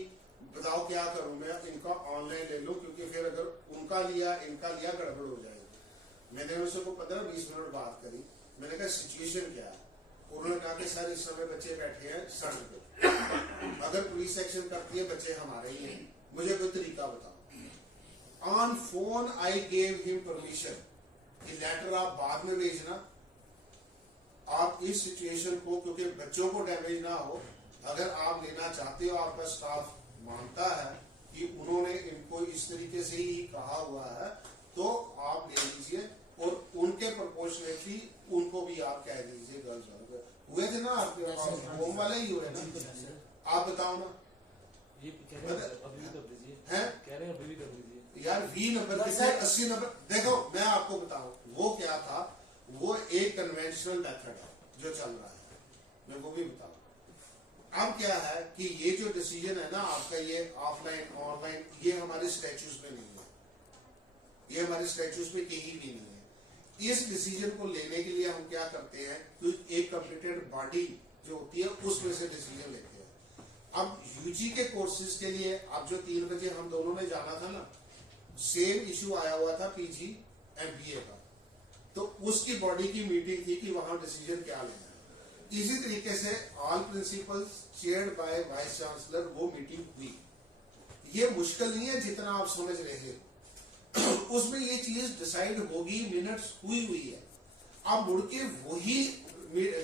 बताओ क्या करूं मैं, इनका ऑनलाइन ले लो, क्योंकि फिर अगर उनका लिया इनका लिया गड़बड़ हो जाएगी। मैंने उनसे को 15-20 मिनट बात करी, मैंने कहा सिचुएशन क्या है। उन्होंने कहा कि सर इस समय बच्चे बैठे हैं सड़क पे, अगर पुलिस एक्शन करती है बच्चे हमारे ही हैं, मुझे कोई तरीका बताओ। On phone I gave him permission कि लेटर आप बाद में भेजना, आप इस सिचुएशन को, क्योंकि बच्चों को डैमेज ना हो, अगर आप लेना चाहते हो, आपका स्टाफ मानता है कि उन्होंने इनको इस तरीके से ही कहा हुआ है, तो आप ले लीजिए, और उनके प्रोपोर्शनेटली उनको भी आप कह दीजिए। गर्ल्स वालों को हुए थे ना, आपके होम वाले ही हुए ना, आप बताओ ना। ये कह रहे हैं अभी भी कर दीजिए, हैं? कह रहे हैं अभी भी कर दीजिए यार 20 नंबर कितने, 80 नंबर। देखो मैं आपको बताऊं वो क्या था, वो एक कन्वेंशनल मेथड है जो चल रहा है, मैं वो भी बताऊं। अब क्या है कि ये जो डिसीजन है ना आपका, ये ऑफलाइन ऑनलाइन, ये हमारे स्टैच्यूज में नहीं है, ये हमारे स्टैच्यूज में कहीं भी नहीं है। इस डिसीजन को लेने के लिए हम क्या करते हैं, तो एक कॉम्पिटेंट बॉडी जो होती है उसमें से डिसीजन लेते हैं। अब यूजी के कोर्सेज के लिए अब जो 3 बजे हम दोनों ने जाना था ना, सेम इश्यू आया हुआ था पीजी एमबीए का, तो उसकी बॉडी की मीटिंग थी कि वहां डिसीजन क्या लेना है। इसी तरीके से all principles chaired by vice chancellor वो मीटिंग हुई। ये मुश्किल नहीं है जितना आप समझ रहे हो। उसमें ये चीज डिसाइड होगी, मिनट्स हुई है। अब मुड़ के वही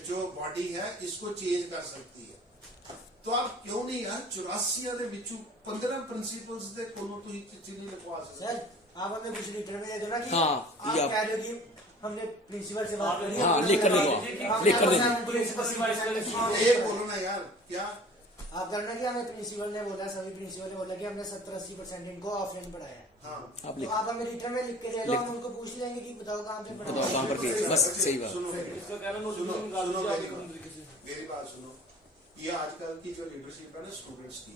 जो बॉडी है इसको चेंज कर सकती है। तो आप क्यों नहीं यार 84 ਦੇ ਵਿੱਚੋਂ 15 प्रिंसिपल्स ਦੇ ਕੋਲੋਂ ਤੁਸੀਂ चिट्ठी नहीं लिखवा सकते? सर आप हमें कुछ लीटर में दे दो ना कि हाँ, आप या- कह रहे हो कि हमने प्रिंसिपल से बात करी है। हाँ, लिख कर दो, लिख कर दो। प्रिंसिपल से ये बोलो ना यार, क्या आप जानना कि हमें प्रिंसिपल ने बोला, सभी प्रिंसिपल ने बोला कि हमने 70-80% इनको ऑफलाइन पढ़ाया है। हाँ आप तो लिख आप हमें लीटर में लिख के दे दो, हम उनको पूछ लेंगे कि बताओ कहाँ से बताओ पढ़ाया कहाँ पर भेज, बस सही बात। सुनो इसका कहना सुनो नोटिफिकेशन निकाल सुनो दीजिए मेरी आप बात। तरीके से। मेरी बात सुनो, ये आजकल की जो लीडरशिप है ना स्टूडेंट्स की,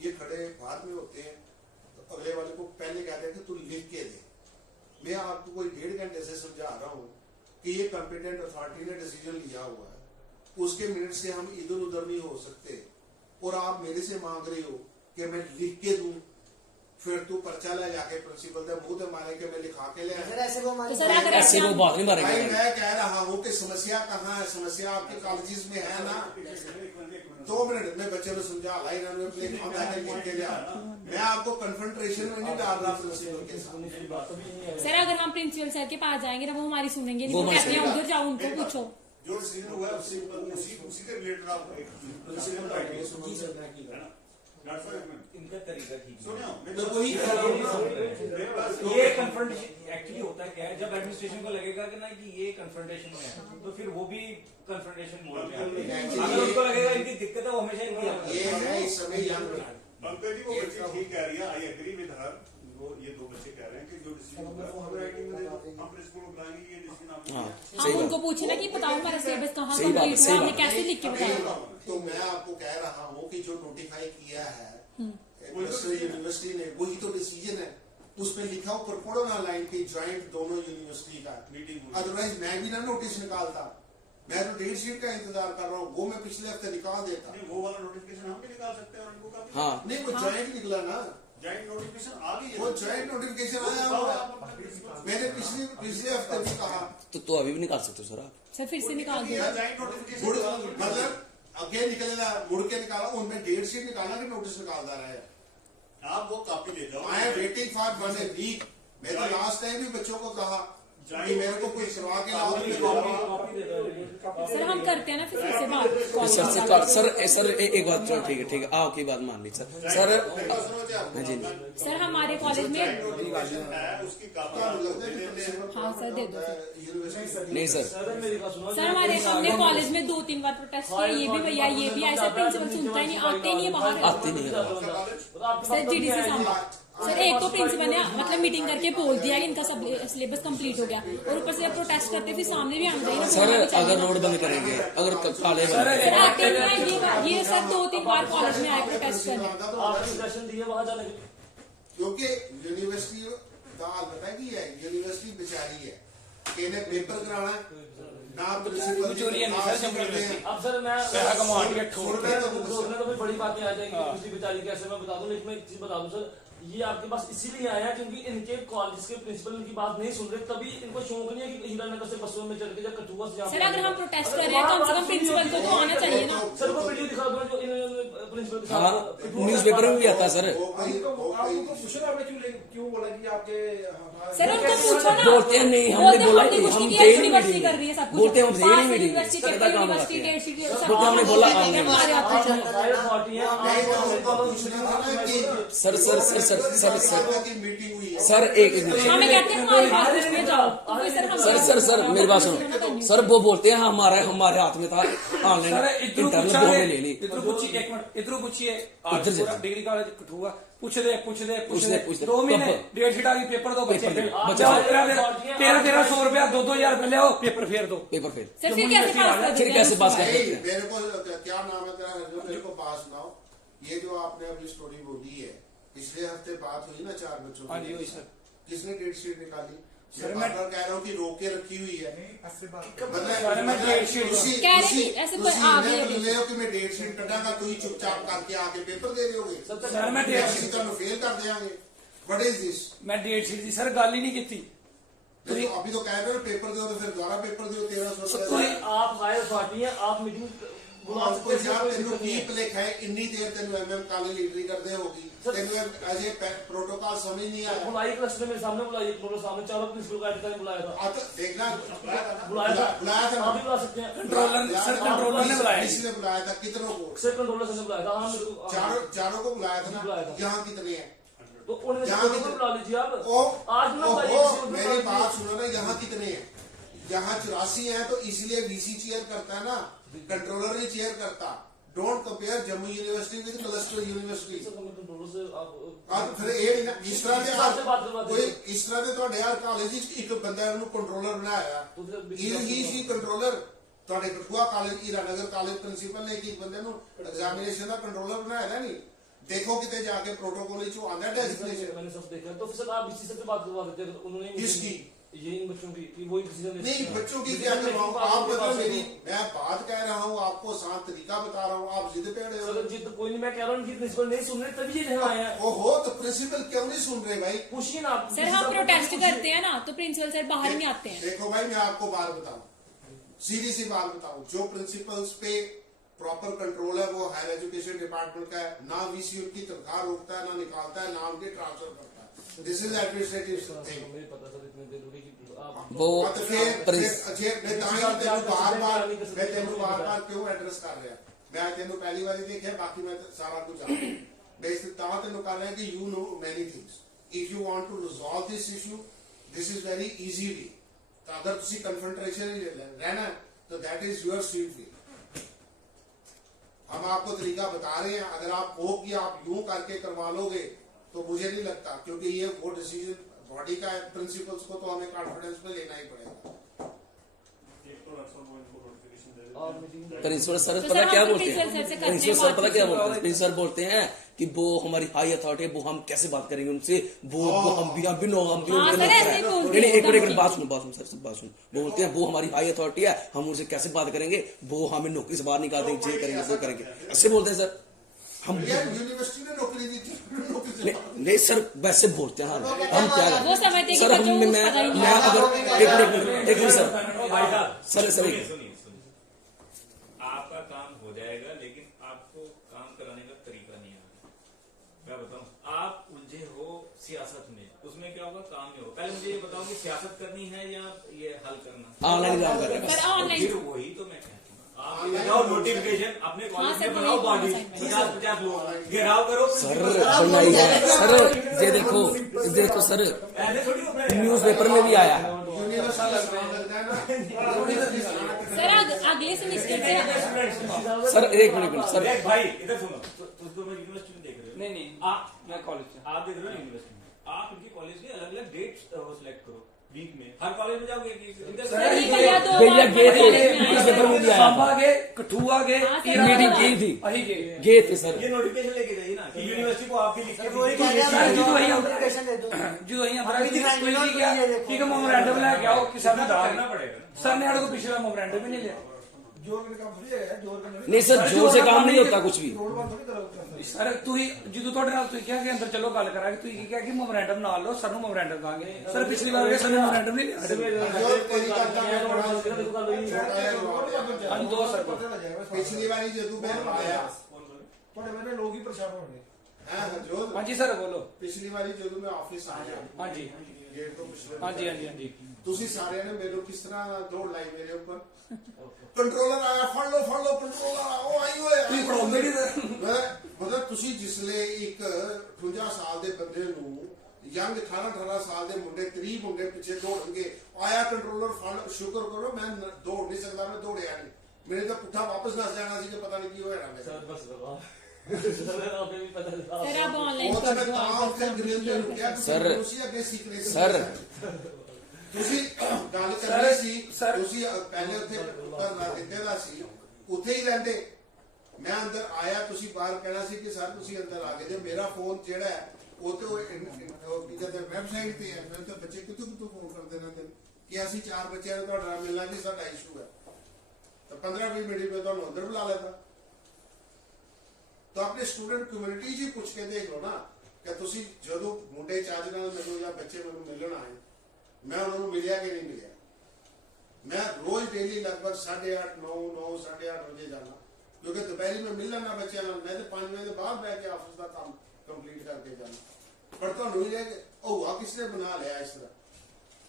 ये खड़े बाद में होते हैं तो अगले वाले को पहले कहते हैं कि तू लिख के दे। मैं आपको कोई 1.5 घंटे से समझा रहा हूँ कि ये कॉम्पिटेंट अथॉरिटी ने डिसीजन लिया हुआ है, उसके मिनट से हम इधर उधर नहीं हो सकते। और आप मेरे से मांग रहे हो कि मैं लिख के दूं, फिर तू पर्चा ले जाके प्रिंसिपल दे मुंह ते मारे के मैं लिखा के ले आया। सर ऐसे वो हमारी तो सर अगर ऐसे वो बात नहीं भाई मारेंगे। मैं कह रहा हूँ कि समस्या कहाँ है, समस्या आपके कॉलेजेस में है ना। 2 मिनट में बच्चे को समझा ला, इन्होंने अपने काम आके लिख के लिया। मैं आपको कन्फ्रंट्रेशन में नहीं डाल रहा प्रिंसिपल के साथ। सर अगर हम प्रिंसिपल सर के पास जाएंगे ना वो हमारी सुनेंगे नहीं, वो वो हमारी कहते हैं सुनेगा। उधर जाओ उनको मेरी बात- पूछो। जो डिसीजन हुआ है उसी के रिलेटेड आप एक प्रिंसिपल बैठिए, है ना? डॉक्टर साहब एक मिनट इनका तरीका ठीक है। सुनियो, मैं वही कह रहा हूँ मेरे पास ये कन्फ्रंटेशन एक्चुअली होता क्या है, जब एडमिनिस्ट्रेशन को लगेगा कि ना कि ये कन्फ्रंटेशन में है तो फिर वो भी कन्फ्रंटेशन मोड में आते हैं। अगर उनको लगेगा इनकी दिक्कत है वो हमेशा इनकी ये है इस समय यंग पंकज जी, वो बच्ची ठीक कह रही है, आई एग्री विद हर। वो ये 2 बच्चे कह रहे हैं कि जो डिसीजन हुआ है वो हमें राइटिंग में दे दो, हम प्रिंसिपल को बुलाएंगे, ये डिसीजन आपने हाँ, लिया। सही हम बात। उनको पूछे ना कि बताओ हमारा सिलेबस कहाँ सही बात है, कंप्लीट सही हुआ, हमने बात। कैसे लिख के बताया। तो मैं आपको कह रहा हूँ कि जो नोटिफाई किया है यूनिवर्सिटी ने वही तो डिसीजन है। उसमें लिखा हो पढ़ो ना लाइन की ज्वाइंट दोनों यूनिवर्सिटी का मीटिंग हुई। अदरवाइज मैं भी ना नोटिस निकालता। मैं तो डेट शीट का इंतजार कर रहा हूँ, वो मैं पिछले हफ्ते निकाल देता। नहीं, वो वाला नोटिफिकेशन हम भी निकाल सकते हैं और इनको का हाँ, नहीं वो ज्वाइंट निकला ना, जॉइंट नोटिफिकेशन आ गई है। वो ज्वाइंट नोटिफिकेशन आया हुआ है। मैंने पिछले हफ्ते भी कहा तो अभी भी निकाल सकते हो सर आप। सर फिर से निकाल दो। जॉइंट नोटिफिकेशन मतलब आगे निकलेगा, मुड़ के निकाला, उनमें डेट शीट निकाला कि नोटिस निकालता रहे। आप वो कॉपी ले जाओ। I am waiting for 1 week. मैं तो लास्ट टाइम भी बच्चों को कहा कि मेरे को कोई करवा के लाओ। सर हम करते हैं ना फिर से बात। सर से सर एक बात, चलो ठीक है आपकी बात मान ली सर। सर हाँ जी, सर हमारे कॉलेज में है उसकी कॉपी हाँ सर दे दो। नहीं सर, सर मेरी बात सुनो। सर हमने कॉलेज में 2-3 बार प्रोटेस्ट किया, ये भी भैया ये भी ऐसा प्रिंसिपल सुनता ही नहीं, आते नहीं है बाहर। आते नहीं है। सर जीडीसी सामने सर एक तो प्रिंसिपल ने मतलब मीटिंग करके बोल दिया कि इनका सिलेबस कंप्लीट हो गया और ऊपर से प्रोटेस्ट करते फिर सामने भी आना चाहिए ना। सर बोलना भी अगर चाहिए। रोड बंद करेंगे, अगर काले सर आते नहीं है, ये सर 2-3 बार कॉलेज में आए प्रोटेस्ट करने। आपने इंस्ट्रक्शन दिए वहां जाने के। क्योंकि यूनिवर्सिटी का हाल पता है की है, यूनिवर्सिटी बेचारी है कि इन्हें पेपर कराना ना प्रिंसिपल चोरी नहीं सर, जम्मू यूनिवर्सिटी। अब सर मैं पैसा कमाने के ठोक के रोकने तो कोई बड़ी बात नहीं आ जाएगी किसी बेचारी कैसे मैं बता दूं, लेकिन मैं एक चीज बता दूं सर, ये आपके पास इसीलिए आया क्योंकि इनके कॉलेज के प्रिंसिपल इनकी बात नहीं सुन रहे, तभी इनको शौक नहीं है कि हीरानगर से बसों में चल के जब कठुआ से सर अगर हम प्रोटेस्ट कर रहे हैं कम से कम प्रिंसिपल को तो आना चाहिए ना। सर को वीडियो दिखा दो जो इन प्रिंसिपल के हाँ, साथ न्यूज़पेपर में भी आता है सर। क्यों बोला कि आपके सर उनको पूछो ना। बोलते हैं नहीं, हमने बोला हमने कुछ हम नहीं गए किया, नहीं यूनिवर्सिटी मीटिंग कर रही है सब कुछ। बोलते हैं हम गए नहीं मीटिंग में। यूनिवर्सिटी सर का काम यूनिवर्सिटी लगाते हैं। डेट शीट क्योंकि हमने बोला आगे हमारे हाथ में फायर अथॉरिटी है नहीं तो उनको पूछना था ना कि सर की मीटिंग हुई है। सर एक मिनट हमें कहते हैं हमारे हाथ में जाओ तो फिर सर मेरी बात सुनो सर। वो बोलते हैं हमारे हाथ में था ऑनलाइन सर इधर इंटरनेट पूछा दो है, में ले ली। इधर पूछिए एक मिनट, इधर पूछिए इधर से। डिग्री कॉलेज कठुआ पूछ दे पूछ दे। 2 महीने कब? डेट शीट आ गई, पेपर दो बच्चे पेपर दे, फेल। बच्चे जाओ, फेल। 1300 रुपया 2-2 रुपये ले आओ, पेपर फेर दो। Paper fail. सर फिर कैसे पास कर फिर कैसे पास कर नहीं, सकते हैं? मेरे को क्या नाम है तेरा, जो मेरे को बात सुनाओ। ये जो आपने अपनी स्टोरी बोली है, पिछले हफ्ते बात हुई ना 4 बच्चों हाँ की, जी वही सर। किसने डेट शीट निकाली? सर, मैं मैं कह रहा हूँ कि रोक के रखी हुई है। सर, मैं डेट शीट कह रहे थे, ऐसे कोई आ गई है। ले हो कि मैं डेट शीट कटांगा, तू ही चुपचाप करके आके पेपर दे रहे होगे। सर मैं डेट किसी का फेल कर देंगे। What is this? मैं डेट शीट दी सर गल ही नहीं की। अभी तो कह रहे हो पेपर दो तो फिर दोबारा पेपर दो 1300 कोई- आप फायर अथॉरिटी है, आप मीटिंग बुला सकते ਕੋਈ हैं, ਯਾਰ कोई ਤੈਨੂੰ दिक्कत ਕੀ नहीं है। ਭੁਲੇਖਾ ਹੈ ਇੰਨੀ ਦੇਰ ਤੈਨੂੰ ਐਮਐਮ ਕਾਲੇ ਲੀਡਰੀ ਕਰਦੇ ਹੋਗੀ ਤੈਨੂੰ ਅਜੇ प्रोटोकॉल समझ नहीं आया बुलाई क्लस्टर मेरे सामने बुलाई, मेरे सामने चारों प्रिंसिपल का अधिकारी बुलाया था, अब देखना बुलाया था, बुलाया था आप भी बुला सकते हैं। कंट्रोलर सर कंट्रोलर ने बुलाया किसी ने बुलाया था कितनों को से कंट्रोलर से बुलाया था, हाँ मेरे को चारों को बुलाया था बुलाया ना था। यहाँ कितने हैं तो उन्हें यहाँ को बुला लीजिए आप। ओ आज ना ओ, बुलाइए, ओ, किसी को बुला मेरी लीजिए। बात सुनो ना यहाँ कितने हैं यहाँ 84 हैं तो इसलिए वीसी चेयर करता है ना, कंट्रोलर नहीं चेयर करता। Don't compare Jammu university with cluster university. Controller से आप अब फिर ਇਹ ਨਾ ਇਸ ਤਰ੍ਹਾਂ ਦੇ हिसाब से बात करवा ਕੋਈ दीजिए। ਇਸ ਤਰ੍ਹਾਂ ਦੇ ਤੁਹਾਡੇ ਯਾਰ ਕਾਲਜ ਵਿੱਚ ਇੱਕ ਬੰਦਾ ਨੂੰ ਕੰਟਰੋਲਰ ਬਣਾਇਆ तो फिर ਹੀ ਸੀ ਕੰਟਰੋਲਰ ਤੁਹਾਡੇ Kathua college Hiranagar college principal ਨੇ ਇੱਕ ਬੰਦੇ ਨੂੰ ਐਗਜ਼ਾਮੀਨੇਸ਼ਨ ਦਾ ਕੰਟਰੋਲਰ ਬਣਾਇਆ ਨਾ। ਨਹੀਂ ਦੇਖੋ ਕਿਤੇ ਜਾ ਕੇ ਪ੍ਰੋਟੋਕੋਲ ਵਿੱਚ ਆਉਂਦਾ ਡੈਸਿਗਨੇਸ਼ਨ मैंने सब देखा, तो फिर सर आप इसी से बात करवा देते हैं। उन्होंने किसकी? ये इन बच्चों की कि वही डिसीजन नहीं बच्चों की क्या करवाऊं आप मतलब मेरी मैं बात कह रहा हूँ आपको आसान तरीका बता रहा हूँ आप जिद पे अड़े हो। सर जिद कोई नहीं, मैं कह रहा हूँ कि प्रिंसिपल नहीं सुन रहे तभी ये यहाँ आया है। ओहो तो प्रिंसिपल क्यों नहीं सुन रहे भाई? पूछिए ना आप। सर हम प्रोटेस्ट करते हैं ना तो प्रिंसिपल सर बाहर नहीं आते हैं। देखो भाई मैं आपको बात बताऊं सीधी सी बात बताऊं जो प्रिंसिपल्स पे प्रॉपर कंट्रोल है वो हायर एजुकेशन डिपार्टमेंट का है। ना वीसी उनकी तनख्वाह रोकता है ना निकालता है ना उनके ट्रांसफर करता है। This is administrative thing. मुझे पता सर इतने देर हो गई कि आप वो मैं तेनू बार-बार क्यों एड्रेस कर रहा? मैं तेनू पहली बार देखा बाकी मैं सारा कुछ जानता हूं। मैं इस तरह तेनू कर रहा कि you know many things. If you want to resolve this issue this is very easy way. तो अगर तुसी कन्फ्रंटेशन रहना तो that is your street way. हम आपको तरीका बता रहे हैं, अगर आप हो कि आप यूं करके करवा लोगे तो मुझे नहीं लगता, क्योंकि ये वो डिसीजन बॉडी का है। प्रिंसिपल्स को तो हमें कॉन्फिडेंस में लेना ही पड़ेगा। और मीटिंग प्रिंसिपल सर तो पता सर क्या हम बोलते प्रिंसिपल हैं? सर से करते हैं प्रिंसिपल सर पता क्या बात। बोलते हैं? प्रिंसिपल बोलते हैं कि वो हमारी हाई अथॉरिटी है, वो हम कैसे बात करेंगे उनसे, वो हम भी नो हम भी हाँ, उनके सर, नौकर ऐसे हैं। ही बोलते नहीं, हैं। एक मिनट बात सुनो सर सब बात सुनो। वो बोलते हैं वो हमारी हाई अथॉरिटी है, हम उनसे कैसे बात करेंगे, वो हमें नौकरी से बाहर निकाल देंगे, ये करेंगे वो करेंगे, ऐसे बोलते हैं सर। हम यूनिवर्सिटी ने नौकरी दी थी नहीं सर वैसे बोलते हैं हम क्या करें? वो समझते हैं कि सर हम बच्चों को मैं पता ही नहीं मैं है। अगर एक मिनट सर भाई साहब सर सर सुनिए सुनिए सुनिए आपका काम हो जाएगा, लेकिन आपको काम कराने का तरीका नहीं आता। मैं बताऊं आप उलझे हो सियासत में, उसमें क्या होगा काम नहीं होगा। पहले मुझे ये बताओ कि सियासत करनी है या ये हल करना? ऑनलाइन काम कर रहे हैं पर ऑनलाइन फिर वही तो मैं कहता हूँ आप लगाओ नोटिफिकेशन अपने हाँ, कॉलेज सर, में बनाओ वही बॉडी ऑनलाइन 50-50 लोग घेराव करो। सर बनाई है सर, ये देखो सर ऐसे थोड़ी होता है। न्यूज़पेपर में भी आया है। यूनिवर्सिटी लगता है ना। सर अगले सेमेस्टर से सर एक मिनट सर देख भाई इधर सुनो, तुझको मैं यूनिवर्सिटी में देख रहे हो। नहीं आप मैं कॉलेज से आप देख रहे हो यूनिवर्सिटी में, आप इनके कॉलेज के अलग अलग डेट्स सिलेक्ट करो वीक में। हर कॉलेज में जाओगे सर ये भैया दो भैया बार गए थे कॉलेज में आए न्यूज़पेपर में भी आया सांबा था। गए कठुआ गए हाँ, सर, मीटिंग की थी अही गए गए थे सर। ये नोटिफिकेशन लेके जाइए ना कि यूनिवर्सिटी को आपकी लिख के वही दीजिए। कह रहे हैं, सर, जी तो वही हम- नोटिफिकेशन दे दो। जो यही हमारा अभी दिखाएंगे कोई ना, नहीं किया ये देखो। ठीक है मेमोरेंडम लेके आओ कि सर ने करना पड़ेगा ना। सर ने को पिछला मेमोरेंडम ही नहीं लिया। नहीं सर जोर से काम नहीं होता कुछ भी। सर तू ही जो ਤੁਹਾਡੇ ਨਾਲ ਤੁਸੀਂ ਕਿਹਾ ਕਿ ਅੰਦਰ ਚਲੋ ਗੱਲ ਕਰਾਂਗੇ ਤੁਸੀਂ ਕਿਹਾ ਕਿ ਮੈਮੋਰੈਂਡਮ ਨਾਲ ਲਓ ਸਰ ਨੂੰ ਮੈਮੋਰੈਂਡਮ ਦਾਂਗੇ ਸਰ ਪਿਛਲੀ ਵਾਰ ਵੀ ਸਰ ਨੇ ਮੈਮੋਰੈਂਡਮ नहीं लिया जो तेरी करता मैं बड़ा छोटा है। हम दो सर पिछली बारी जदू मैं आया लोग ही परेशान होंगे। है जो हाँ जी सर बोलो ਪਿਛਲੀ ਵਾਰੀ ਜਦੋਂ ਮੈਂ ਆਫਿਸ ਆਇਆ हाँ जी ਗੇਟ ਤੋਂ ਪਿਛਲੇ हाँ जी हाँ जी हाँ जी ਤੁਸੀਂ ਸਾਰਿਆਂ ਨੇ ਮੈਨੂੰ ਕਿਸ ਤਰ੍ਹਾਂ ਦੌੜ ਲਾਈ ਮੇਰੇ ਉੱਪਰ ਕੰਟਰੋਲਰ ਆਇਆ ਫੜ ਲਓ ਕੰਟਰੋਲਰ ਉਹ ਆਈ ਹੋਇਆ ਤੁਸੀਂ ਪੜਾਉਂਦੇ ਨਹੀਂ ਮਤਲਬ ਤੁਸੀਂ ਜਿਸਲੇ ਇੱਕ 58 ਸਾਲ ਦੇ ਬੰਦੇ ਨੂੰ ਯੰਗ 18 ਸਾਲ ਦੇ ਮੁੰਡੇ 30 ਮੁੰਡੇ ਪਿੱਛੇ ਦੌੜਨਗੇ ਆਇਆ ਕੰਟਰੋਲਰ ਫੜ ਸ਼ੁਕਰ ਕਰੋ ਮੈਂ ਦੌੜ ਨਹੀਂ ਸਕਦਾ ਮੈਂ ਦੌੜਿਆ ਨਹੀਂ ਮੇਰੇ ਤਾਂ ਪੁੱਠਾ ਵਾਪਸ ਨਸ ਜਾਣਾ ਸੀ ਕਿ ਪਤਾ ਨਹੀਂ ਕੀ ਹੋਇਆ ਮੇਰੇ सर बस दबा सर आपने भी पता चला। सर आप ऑनलाइन ਉਹ ਤਾਂ कर ਮੈਂ दो ਤਾਂ ਉੱਥੇ ਗ੍ਰਿਲ ਤੇ ਰੁਕਿਆ ਸਰ, ਤੁਸੀਂ ਅੱਗੇ ਸੀਕ੍ਰੇਟ ਸਰ। ਤੁਸੀਂ ਗੱਲ ਕਰਨੀ ਸੀ ਸਰ। ਤੁਸੀਂ ਪਹਿਲੇ ਉੱਥੇ ਧਰਨਾ ਦਿੱਤੇ ਦਾ ਸੀ ਉੱਥੇ ਹੀ ਰਹਿੰਦੇ ਮੈਂ ਅੰਦਰ ਆਇਆ ਤੁਸੀਂ ਬਾਹਰ ਕਹਿਣਾ ਸੀ ਕਿ ਸਰ ਤੁਸੀਂ ਅੰਦਰ ਆ ਗਏ ਜੇ ਮੇਰਾ ਫੋਨ ਜਿਹੜਾ ਹੈ ਉਹ ਤੇ ਉਹ ਕੀ ਕਹਿੰਦੇ ਵੈਬਸਾਈਟ ਤੇ ਹੈ ਮੈਂ ਤਾਂ ਬੱਚੇ ਕਿਤੋਂ ਫੋਨ ਕਰਦੇ ਨੇ ਕਿ ਅਸੀਂ 4 ਬੱਚਿਆਂ ਨੂੰ ਤੁਹਾਡਾ ਮਿਲਣਾ ਜੀ ਸਾਡਾ ਇਸ਼ੂ ਹੈ ਤਾਂ 15-20 ਮਿੰਟ में ਤੁਹਾਨੂੰ ਅੰਦਰ ਬੁਲਾ ਲੈਂਦਾ तो अपने स्टूडेंट कम्युनिटी जी पूछ के देख लो ना कि तुसी जदों मुंडे चाज नाल मिलो या बच्चे मैनू मिलन आए मैं उन्होंने मिलिया कि नहीं मिलिया मैं रोज डेली लगभग 8:30 9 9 8:30 बजे जाना क्योंकि दोपहरी में मिलना ना बच्चों नाल, मैं तो 5 बजे बाद बह के ऑफिस का काम कंप्लीट करके जाना। पर तो नहीं है हुआ किसने बना लिया इस तरह।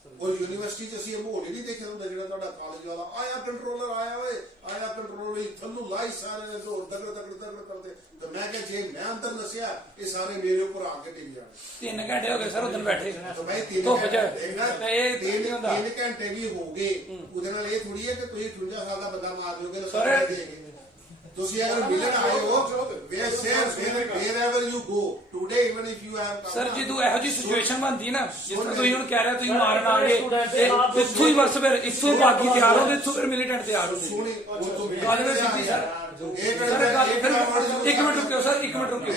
और यूनिवर्सिटी च असं माहौल ही नहीं देखे होंगे जो कॉलेज वाला आया कंट्रोलर आया हुए आया कंट्रोलर थल्लू लाई सारे ने दौड़ दगड़ दगड़ दगड़ करते। तो मैं क्या जे मैं अंदर नसिया ये सारे मेरे ऊपर आके टिक जाए। 3 घंटे हो गए सर उधर बैठे तो भाई 3 घंटे भी हो गए ਉਹਦੇ ਨਾਲ ਇਹ ਥੋੜੀ ਹੈ ਕਿ ਤੁਸੀਂ 58 ਸਾਲ ਦਾ ਬੰਦਾ ਮਾਰ ਦਿਓਗੇ ਤਾਂ ਸਾਰੇ ਦੇਗੇ। ਤੁਸੀਂ ਅਗਰ ਮਿਲਣ ਆਏ ਹੋ wherever you go today even if you have sir ਜਦੋਂ ਇਹੋ ਜਿਹੀ ਸਿਚੁਏਸ਼ਨ ਬਣਦੀ ਨਾ ਜਿਸ ਤਰ੍ਹਾਂ ਤੁਸੀਂ ਹੁਣ ਕਹਿ ਰਹੇ ਤੁਸੀਂ ਮਾਰਨ ਆ ਗਏ ਤੇ ਇੱਥੋਂ ਹੀ ਬਸ ਫਿਰ ਇੱਥੋਂ ਹੀ ਬਾਕੀ ਤਿਆਰ ਹੋ ਗਏ ਇੱਥੋਂ ਫਿਰ ਮਿਲੀਟੈਂਟ ਤਿਆਰ ਹੋ ਸੁਣੀ ਗਏ ਉਹ ਤੋਂ ਗੱਲ ਵਿੱਚ ਸਿੱਧੀ ਸਰ ਸਰ ਗੱਲ ਫਿਰ 1 ਮਿੰਟ ਰੁਕਿਓ ਸਰ 1 ਮਿੰਟ ਰੁਕਿਓ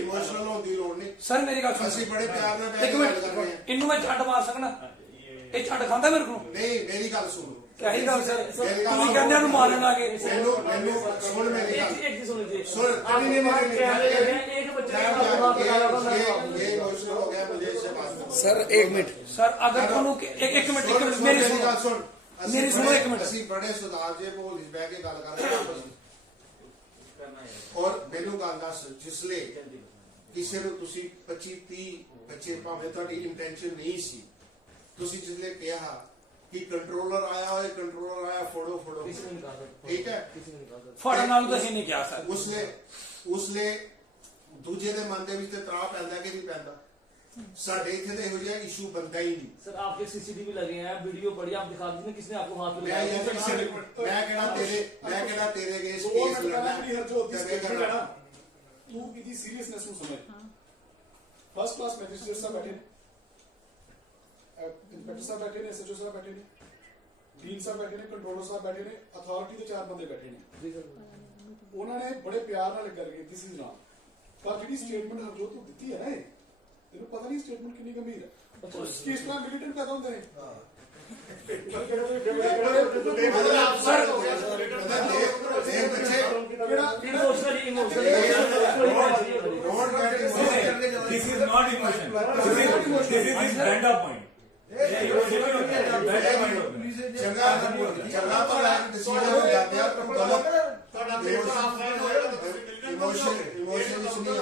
ਇਮੋਸ਼ਨਲ ਹੋਣ ਦੀ ਲੋੜ ਨਹੀਂ। ਸਰ ਮੇਰੀ ਗੱਲ ਸੁਣੋ ਅਸੀਂ ਬੜੇ ਪਿਆਰ ਨਾਲ ਬੈਠ 1 ਕੇ ਗੱਲ ਕਰ ਰਹੇ ਹਾਂ। ਮਿੰਟ ਇਹਨੂੰ ਮੈਂ ਛੱਡ ਮਾਰ ਸਕਣਾ ਇਹ ਛੱਡ ਖਾਂਦਾ ਮੇਰੇ ਕੋਲ ਨਹੀਂ ਮੇਰੀ ਗੱਲ ਸੁਣੋ ਕਹੀ ਗੱਲ ਸਰ ਤੁਸੀਂ ਕਹਿੰਦੇ ਨੂੰ ਮਾਰਨ ਆ ਗਏ ਮੈਨੂੰ ਸੁਣ ਮੇਰੀ ਗੱਲ एक चीज सुन लीजिए सुन आप नहीं कह रहे हैं एक बच्चे का दिमाग लगाया होगा ये इमोशनल हो गया मुझे इससे बात करनी। सर 1 मिनट ਸਰ ਅਗਰ ਤੁਹਾਨੂੰ ਇੱਕ ਮਿੰਟ ਮੇਰੀ ਗੱਲ ਸੁਣੋ ਸੁਣ ਮੇਰੀ ਸੁਣੋ 1 ਮਿੰਟ ਅਸੀਂ ਬੜੇ ਸੁਧਾਰ ਜੇ ਭੋਲ ਵਿੱਚ ਬਹਿ ਕੇ ਗੱਲ ਕਰ ਰਹੇ ਹਾਂ ਔਰ ਮੈਨੂੰ ਗੱਲ ਦੱਸ ਜਿਸਲੇ ਕਿਸੇ ਨੂੰ ਤੁਸੀਂ 25-30 ਬੱਚੇ ਭਾਵੇਂ ਤੁਹਾਡੀ ਇੰਟੈਂਸ਼ਨ ਨਹੀਂ ਸੀ ਤੁਸੀਂ ਜਿਸਲੇ ਕਿਹਾ ਕਿ ਕੰਟਰੋਲਰ ਆਇਆ ਫੋੜੋ किसी ने नहीं कहा सर ਠੀਕ ਹੈ किसी ने नहीं कहा सर ਫੜਨ ਨਾਲ ਤਾਂ ਅਸੀਂ ਨਹੀਂ ਕਿਹਾ ਸਰ ਉਸਲੇ ਦੂਜੇ ਦੇ ਮਨ ਦੇ ਵਿੱਚ ਤੇ ਤਰਾਹ ਪੈਂਦਾ ਕਿ ਨਹੀਂ ਪੈਂਦਾ। ਸਾਡੇ ਇੱਥੇ ਤਾਂ ਇਹੋ ਜਿਹਾ ਇਸ਼ੂ ਬੰਦਾ ਹੀ ਨਹੀਂ। सर आपके सीसीटीवी लगे हैं वीडियो पड़ी आप दिखा दीजिए किसने आपको हाथ ਮੈਂ लगाया ਇਹ ਕਿਸੇ ਮੈਂ ਕਿਹੜਾ ਤੇਰੇ ਅਗੇਂਸਟ ਕੇਸ ਲੜਨਾ ਕਦੇ ਕਰਨਾ। ਤੂੰ ਕਿਹਦੀ ਸੀਰੀਅਸਨੈਸ ਨੂੰ ਸਮਝ ਫਸਟ ਕਲਾਸ ਮੈਜਿਸਟ੍ਰੇਟ ਸਾਹਿਬ ਬੈਠੇ ਨੇ ਇੰਸਪੈਕਟਰ ਸਾਹਿਬ ਬੈਠੇ ਨੇ ਐਸਐਚਓ ਸਾਹਿਬ ਬੈਠੇ ਨੇ ਡੀਨ ਸਾਹਿਬ ਬੈਠੇ ਨੇ ਕੰਟਰੋਲਰ ਸਾਹਿਬ ਬੈਠੇ ਨੇ ਅਥਾਰਟੀ ਦੇ 4 ਬੰਦੇ ਬੈਠੇ ਨੇ जी सर ਉਹਨਾਂ ਨੇ ਬੜੇ ਪਿਆਰ ਨਾਲ ਗੱਲ ਕੀਤੀ ਸੀ ਜਨਾਬ ਪਰ ਜਿਹੜੀ ਸਟੇਟਮੈਂਟ ਹਰਜੋਤ ਨੂੰ ਦਿੱਤੀ ਹੈ ਨਾ ਇਹ ਤੈਨੂੰ ਪਤਾ ਨਹੀਂ ਸਟੇਟਮੈਂਟ ਕਿੰਨੀ ਗੰਭੀਰ ਹੈ ਕਿਸ ਤਰ੍ਹਾਂ ਮਿਲੀਟੈਂਟ ਪੈਦਾ ਹੁੰਦੇ ਨੇ ਸਰ ਦੇ ਬੱਚੇ emotionally don't get emotional. This is not emotion. This is his brand of point. ਚੰਗਾ ਭਲਾ ਡਿਸੀਜਨ ਹੋ ਜਾਂਦਾ ਤੂੰ ਗਲਤ ਤੁਹਾਡਾ ਪੇਪਰ ਆਫਲਾਈਨ ਹੋਏਗਾ ਤਾਂ ਤੁਸੀਂ ਮਿਲਣਾ ਇਮੋਸ਼ਨ ਸੁਣੀ ਆ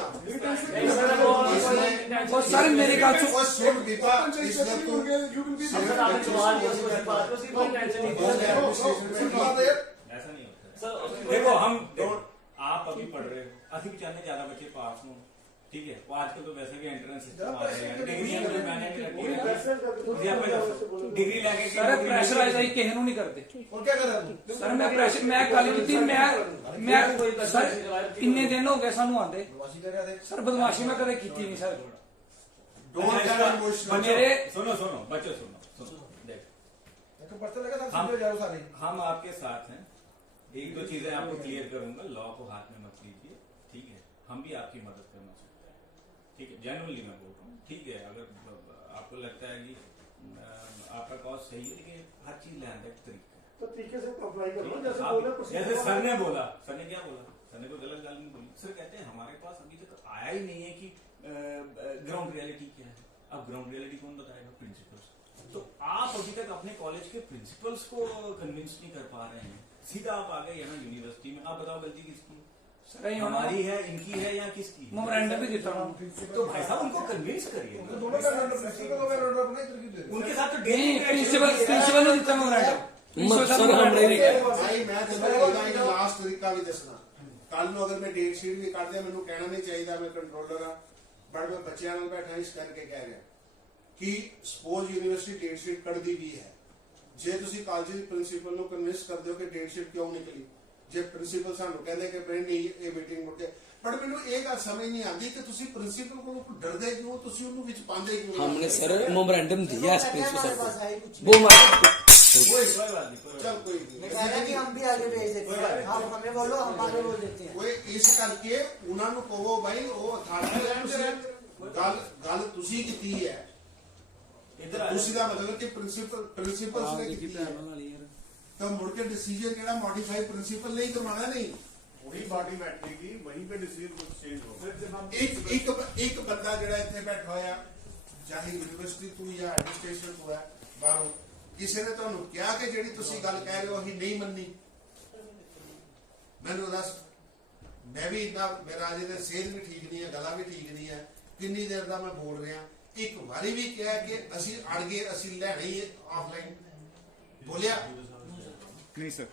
ਉਹ ਸਰ ਮੇਰੀ ਗੱਲ ਸੁਣ ਉਹ ਸੁਣ ਬੀਬਾ ਇਸਨੇ ਤੂੰ सर आपने सवाल किया उसको बात उसकी कोई टेंशन नहीं ऐसा नहीं होता सर देखो हम आप अभी पढ़ रहे हो ਅਸੀਂ ਵੀ ਚਾਹੁੰਦੇ ਜ਼ਿਆਦਾ ਬੱਚੇ ਪਾਸ ਹੋਣ ਠੀਕ ਹੈ ਉਹ ਆਜਕਲ तो वैसे भी एंट्रेंस सिस्टम आ रहे हैं डिग्रियां तो मैंने भी रखी है ਤੁਸੀਂ ਆਪੇ ਦੱਸੋ ਡਿਗਰੀ ਲੈ ਕੇ ਸਰ ਪ੍ਰੈਸ਼ਰਾਈਜ਼ ਅਸੀਂ ਕਿਸੇ ਨੂੰ ਨਹੀਂ ਕਰਦੇ ਹੋਰ ਕੀ ਕਰਾਂ ਸਰ ਮੈਂ ਪ੍ਰੈਸ਼ਰ ਮੈਂ ਗੱਲ ਕੀਤੀ ਮੈਂ ਸਰ ਇੰਨੇ ਦਿਨ ਹੋ ਗਏ ਸਾਨੂੰ ਆਂਦੇ ਸਰ ਬਦਮਾਸ਼ੀ ਮੈਂ ਕਦੇ ਕੀਤੀ ਨਹੀਂ ਸਰ डोंट गेट इमोशनल। मेरे सुनो बच्चों सुनो देख हम आपके साथ हैं। 1-2 चीजें आपको क्लियर करूंगा। लॉ को हाथ में मत लीजिए ठीक है। हम भी आपकी मदद करना चाहते हैं ठीक है। जेन्युइनली मैं बोल रहा हूँ ठीक है। अगर आपको लगता है कि आपका कॉज सही है लेकिन हर चीज लाने का तरीका है तो तरीके से अप्लाई करो जैसे सर ने बोला सर ने क्या बोला सर ने कोई गलत गाल नहीं बोली। सर कहते हैं हमारे पास अभी तक आया ही नहीं है कि ग्राउंड रियलिटी क्या है। अब ग्राउंड रियलिटी कौन बताएगा? प्रिंसिपल्स। तो आप अभी तक अपने कॉलेज के प्रिंसिपल्स को कन्विंस नहीं कर पा रहे हैं। सीधा आप आ गए यहाँ यूनिवर्सिटी में। आप बताओ गलती किसकी? सर हमारी है इनकी है या किसकी? मेमोरेंडम भी देता हूँ तो भाई साहब उनको कन्विंस करिए। उनके साथ तो नहीं डेली प्रिंसिपल ने ਦਿੱਤਾ मेमोरेंडम सर हमने नहीं किया। ਭਾਈ ਮੈਂ ਤੈਨੂੰ ਇਹਦਾ ਲਾਸਟ ਤਰੀਕਾ ਵੀ ਦੱਸਣਾ। ਕੱਲ ਨੂੰ ਅਗਰ ਮੈਂ ਡੇਟ ਸ਼ੀਟ ਵੀ ਕੱਢ ਦਿਆਂ ਮੈਨੂੰ ਕਹਿਣਾ ਨਹੀਂ ਚਾਹੀਦਾ ਮੈਂ ਕੰਟਰੋਲਰ ਆ ਪਰ ਮੈਂ ਬੱਚਿਆਂ ਨਾਲ ਬੈਠਾ ਇਸ ਕਰਕੇ ਕਹਿ ਰਿਹਾ ਕਿ ਸਪੋਜ਼ ਯੂਨੀਵਰਸਿਟੀ ਡੇਟ ਸ਼ੀਟ ਕੱਢਦੀ ਵੀ ਹੈ ਜੇ ਤੁਸੀਂ ਕਾਲਜ ਦੇ ਪ੍ਰਿੰਸੀਪਲ ਨੂੰ ਕਨਵਿੰਸ ਕਰਦੇ ਹੋ ਕਿ ਡੇਟ ਸ਼ੀਟ ਕਿਉਂ ਨਿਕਲੀ ਜੇ ਪ੍ਰਿੰਸੀਪਲ ਸਾਨੂੰ ਕਹਿੰਦੇ ਕਿ ਪ੍ਰਿੰਟ ਨਹੀਂ ਇਹ ਮੀਟਿੰਗ ਮੁੜ ਕੇ ਪਰ ਮੈਨੂੰ ਇਹ ਗੱਲ ਸਮਝ ਨਹੀਂ ਆਉਂਦੀ ਕਿ ਤੁਸੀਂ ਪ੍ਰਿੰਸੀਪਲ ਕੋਲੋਂ ਡਰਦੇ ਕਿਉਂ ਤੁਸੀਂ ਉਹਨੂੰ ਵਿੱਚ ਪਾਉਂਦੇ ਕਿਉਂ हमने सर मेमोरेंडम दिया है प्रिंसिपल सर को वो हमारे कोई बात नहीं चल कोई नहीं मैं कह रहा कि हम भी आगे भेज देते हैं आप हमें बोलो हम आगे बोल देते हैं ਓਏ ਇਸ ਕਰਕੇ ਉਹਨਾਂ ਨੂੰ ਕਹੋ ਭਾਈ ਉਹ ਅਥਾਰਟੀ ਗੱਲ ਤੁਸੀਂ ਕੀਤੀ ਹੈ इधर आ ਤੁਸੀਂ ਦਾ ਮਤਲਬ ਕਿ ਪ੍ਰਿੰਸੀਪਲਸ ਨੇ ਕੀਤੀ ਹੈ ਤਾਂ ਮੁੜ ਕੇ ਡਿਸੀਜਨ ਜਿਹੜਾ ਮੋਡੀਫਾਈ ਪ੍ਰਿੰਸੀਪਲ ਨੇ ਹੀ ਕਰਵਾਉਣਾ ਨਹੀਂ वही बॉडी बैठेगी वहीं पे डिसीजन चेंज होगा। ਇੱਕ ਬੰਦਾ ਜਿਹੜਾ ਇੱਥੇ ਬੈਠਾ ਹੋਇਆ ਚਾਹੇ ਯੂਨੀਵਰਸਿਟੀ ਤੋਂ ਜਾਂ ਐਡਮਿਨਿਸਟ੍ਰੇਸ਼ਨ ਤੋਂ ਹੈ ਬਾਹਰੋਂ ਕਿਸੇ ਨੇ ਤੁਹਾਨੂੰ ਕਿਹਾ ਕਿ ਜਿਹੜੀ ਤੁਸੀਂ ਗੱਲ ਕਹਿ ਰਹੇ ਹੋ ਅਸੀਂ ਨਹੀਂ ਮੰਨੀ? ਮੈਨੂੰ ਦੱਸ। ਮੈਂ ਵੀ ਇੰਨਾ, ਮੇਰਾ ਅਜੇ ਤੇ ਸਿਹਤ ਵੀ ਠੀਕ ਨਹੀਂ ਹੈ, ਗਲਾ ਵੀ ਠੀਕ ਨਹੀਂ ਹੈ, ਕਿੰਨੀ ਦੇਰ ਦਾ ਮੈਂ ਬੋਲ ਰਿਹਾ। ਇੱਕ ਵਾਰੀ ਵੀ ਕਿਹਾ ਕਿ ਅਸੀਂ ਅੜ ਗਏ, ਅਸੀਂ ਲੈਣਾ ਹੀ ਆਫਲਾਈਨ बोलिया नहीं सर।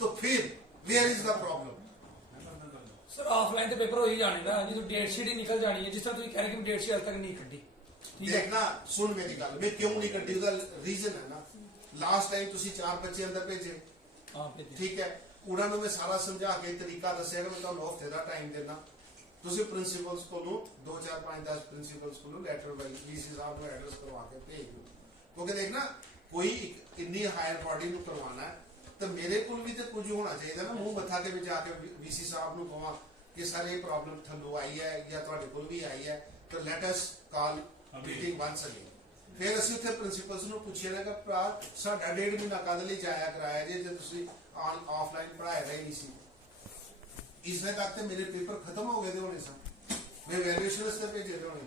तो फिर where is the problem? Sir offline ਤੇ ਪੇਪਰ ਹੋ ਹੀ ਜਾਣੇ ਨਾ, ਜਦੋਂ ਡੇਟ ਸ਼ੀਟ ਹੀ ਨਿਕਲ ਜਾਣੀ ਹੈ, ਜਿਸ ਤਰ੍ਹਾਂ ਤੁਸੀਂ ਕਹਿ ਰਹੇ ਕਿ ਡੇਟ ਸ਼ੀਟ ਹਾਲੇ ਤੱਕ ਨਹੀਂ ਕੱਢੀ। ਠੀਕ ਹੈ देखना, सुन मेरी गल, मैं क्यों नहीं कटी उसका रीजन है ना, लास्ट टाइम तुसी 4 बच्चे अंदर भेजे, ਹਾਂ ਭੇਜੋ। ठीक है, ਉਹਨਾਂ ਨੂੰ ਮੈਂ ਸਾਰਾ ਸਮਝਾ ਕੇ ਤਰੀਕਾ ਦੱਸਿਆ ਕਿ ਮੈਂ ਤੁਹਾਨੂੰ ਹਫਤੇ ਦਾ ਟਾਈਮ ਦੇਣਾ। ਤੁਸੀਂ ਪ੍ਰਿੰਸੀਪਲਸ ਕੋਲੋਂ 2 4 5 10 ਪ੍ਰਿੰਸੀਪਲਸ ਕੋਲੋਂ ਲੈਟਰ ਵਾਈਜ਼ ਡੀਸੀ ਸਾਹਿਬ ਨੂੰ ਐਡਰੈਸ ਕਰਵਾ ਕੇ ਭੇਜ ਦਿਓ, ਕਿਉਂਕਿ ਦੇਖਣਾ ਕੋਈ ਇੰਨੀ ਹਾਇਰ ਬਾਡੀ ਨੂੰ ਕਰਵਾਉਣਾ ਹੈ ਤਾਂ ਮੇਰੇ ਕੋਲ ਵੀ ਤੇ ਕੁਝ ਹੋਣਾ ਚਾਹੀਦਾ ਨਾ, ਮੂੰਹ ਮੱਥਾ ਕੇ ਵਿੱਚ ਆ ਕੇ ਵੀਸੀ ਸਾਹਿਬ ਨੂੰ ਕਹਾਂ ਕਿ ਸਰ ਇਹ ਪ੍ਰੋਬਲਮ ਥੱਲੋਂ ਆਈ ਹੈ ਜਾਂ ਤੁਹਾਡੇ ਕੋਲ ਵੀ ਆਈ ਹੈ, ਤਾਂ ਲੈਟ ਅਸ ਕਾਲ ਮੀਟਿੰਗ ਵਨਸ ਅਗੇਨ। ਫਿਰ ਅਸੀਂ ਉੱਥੇ ਪ੍ਰਿੰਸੀਪਲਸ ਨੂੰ ਪੁੱਛਿਆ ਨਾ ਕਿ ਭਰਾ ਸਾਡਾ 1.5 ਮਹੀਨਾ ਕਦ ਲਈ ਜਾਇਆ ਕਰਾਇਆ ਜੇ ਤੁਸੀਂ ਆਫਲਾਈਨ ਪੜ੍ਹਾਇਆ ਰਹੇ ਨਹੀਂ ਸੀ। इसने तक तो मेरे पेपर खत्म हो गए थे होने सर, मैं वैल्यूएशन से भेजे थे होने,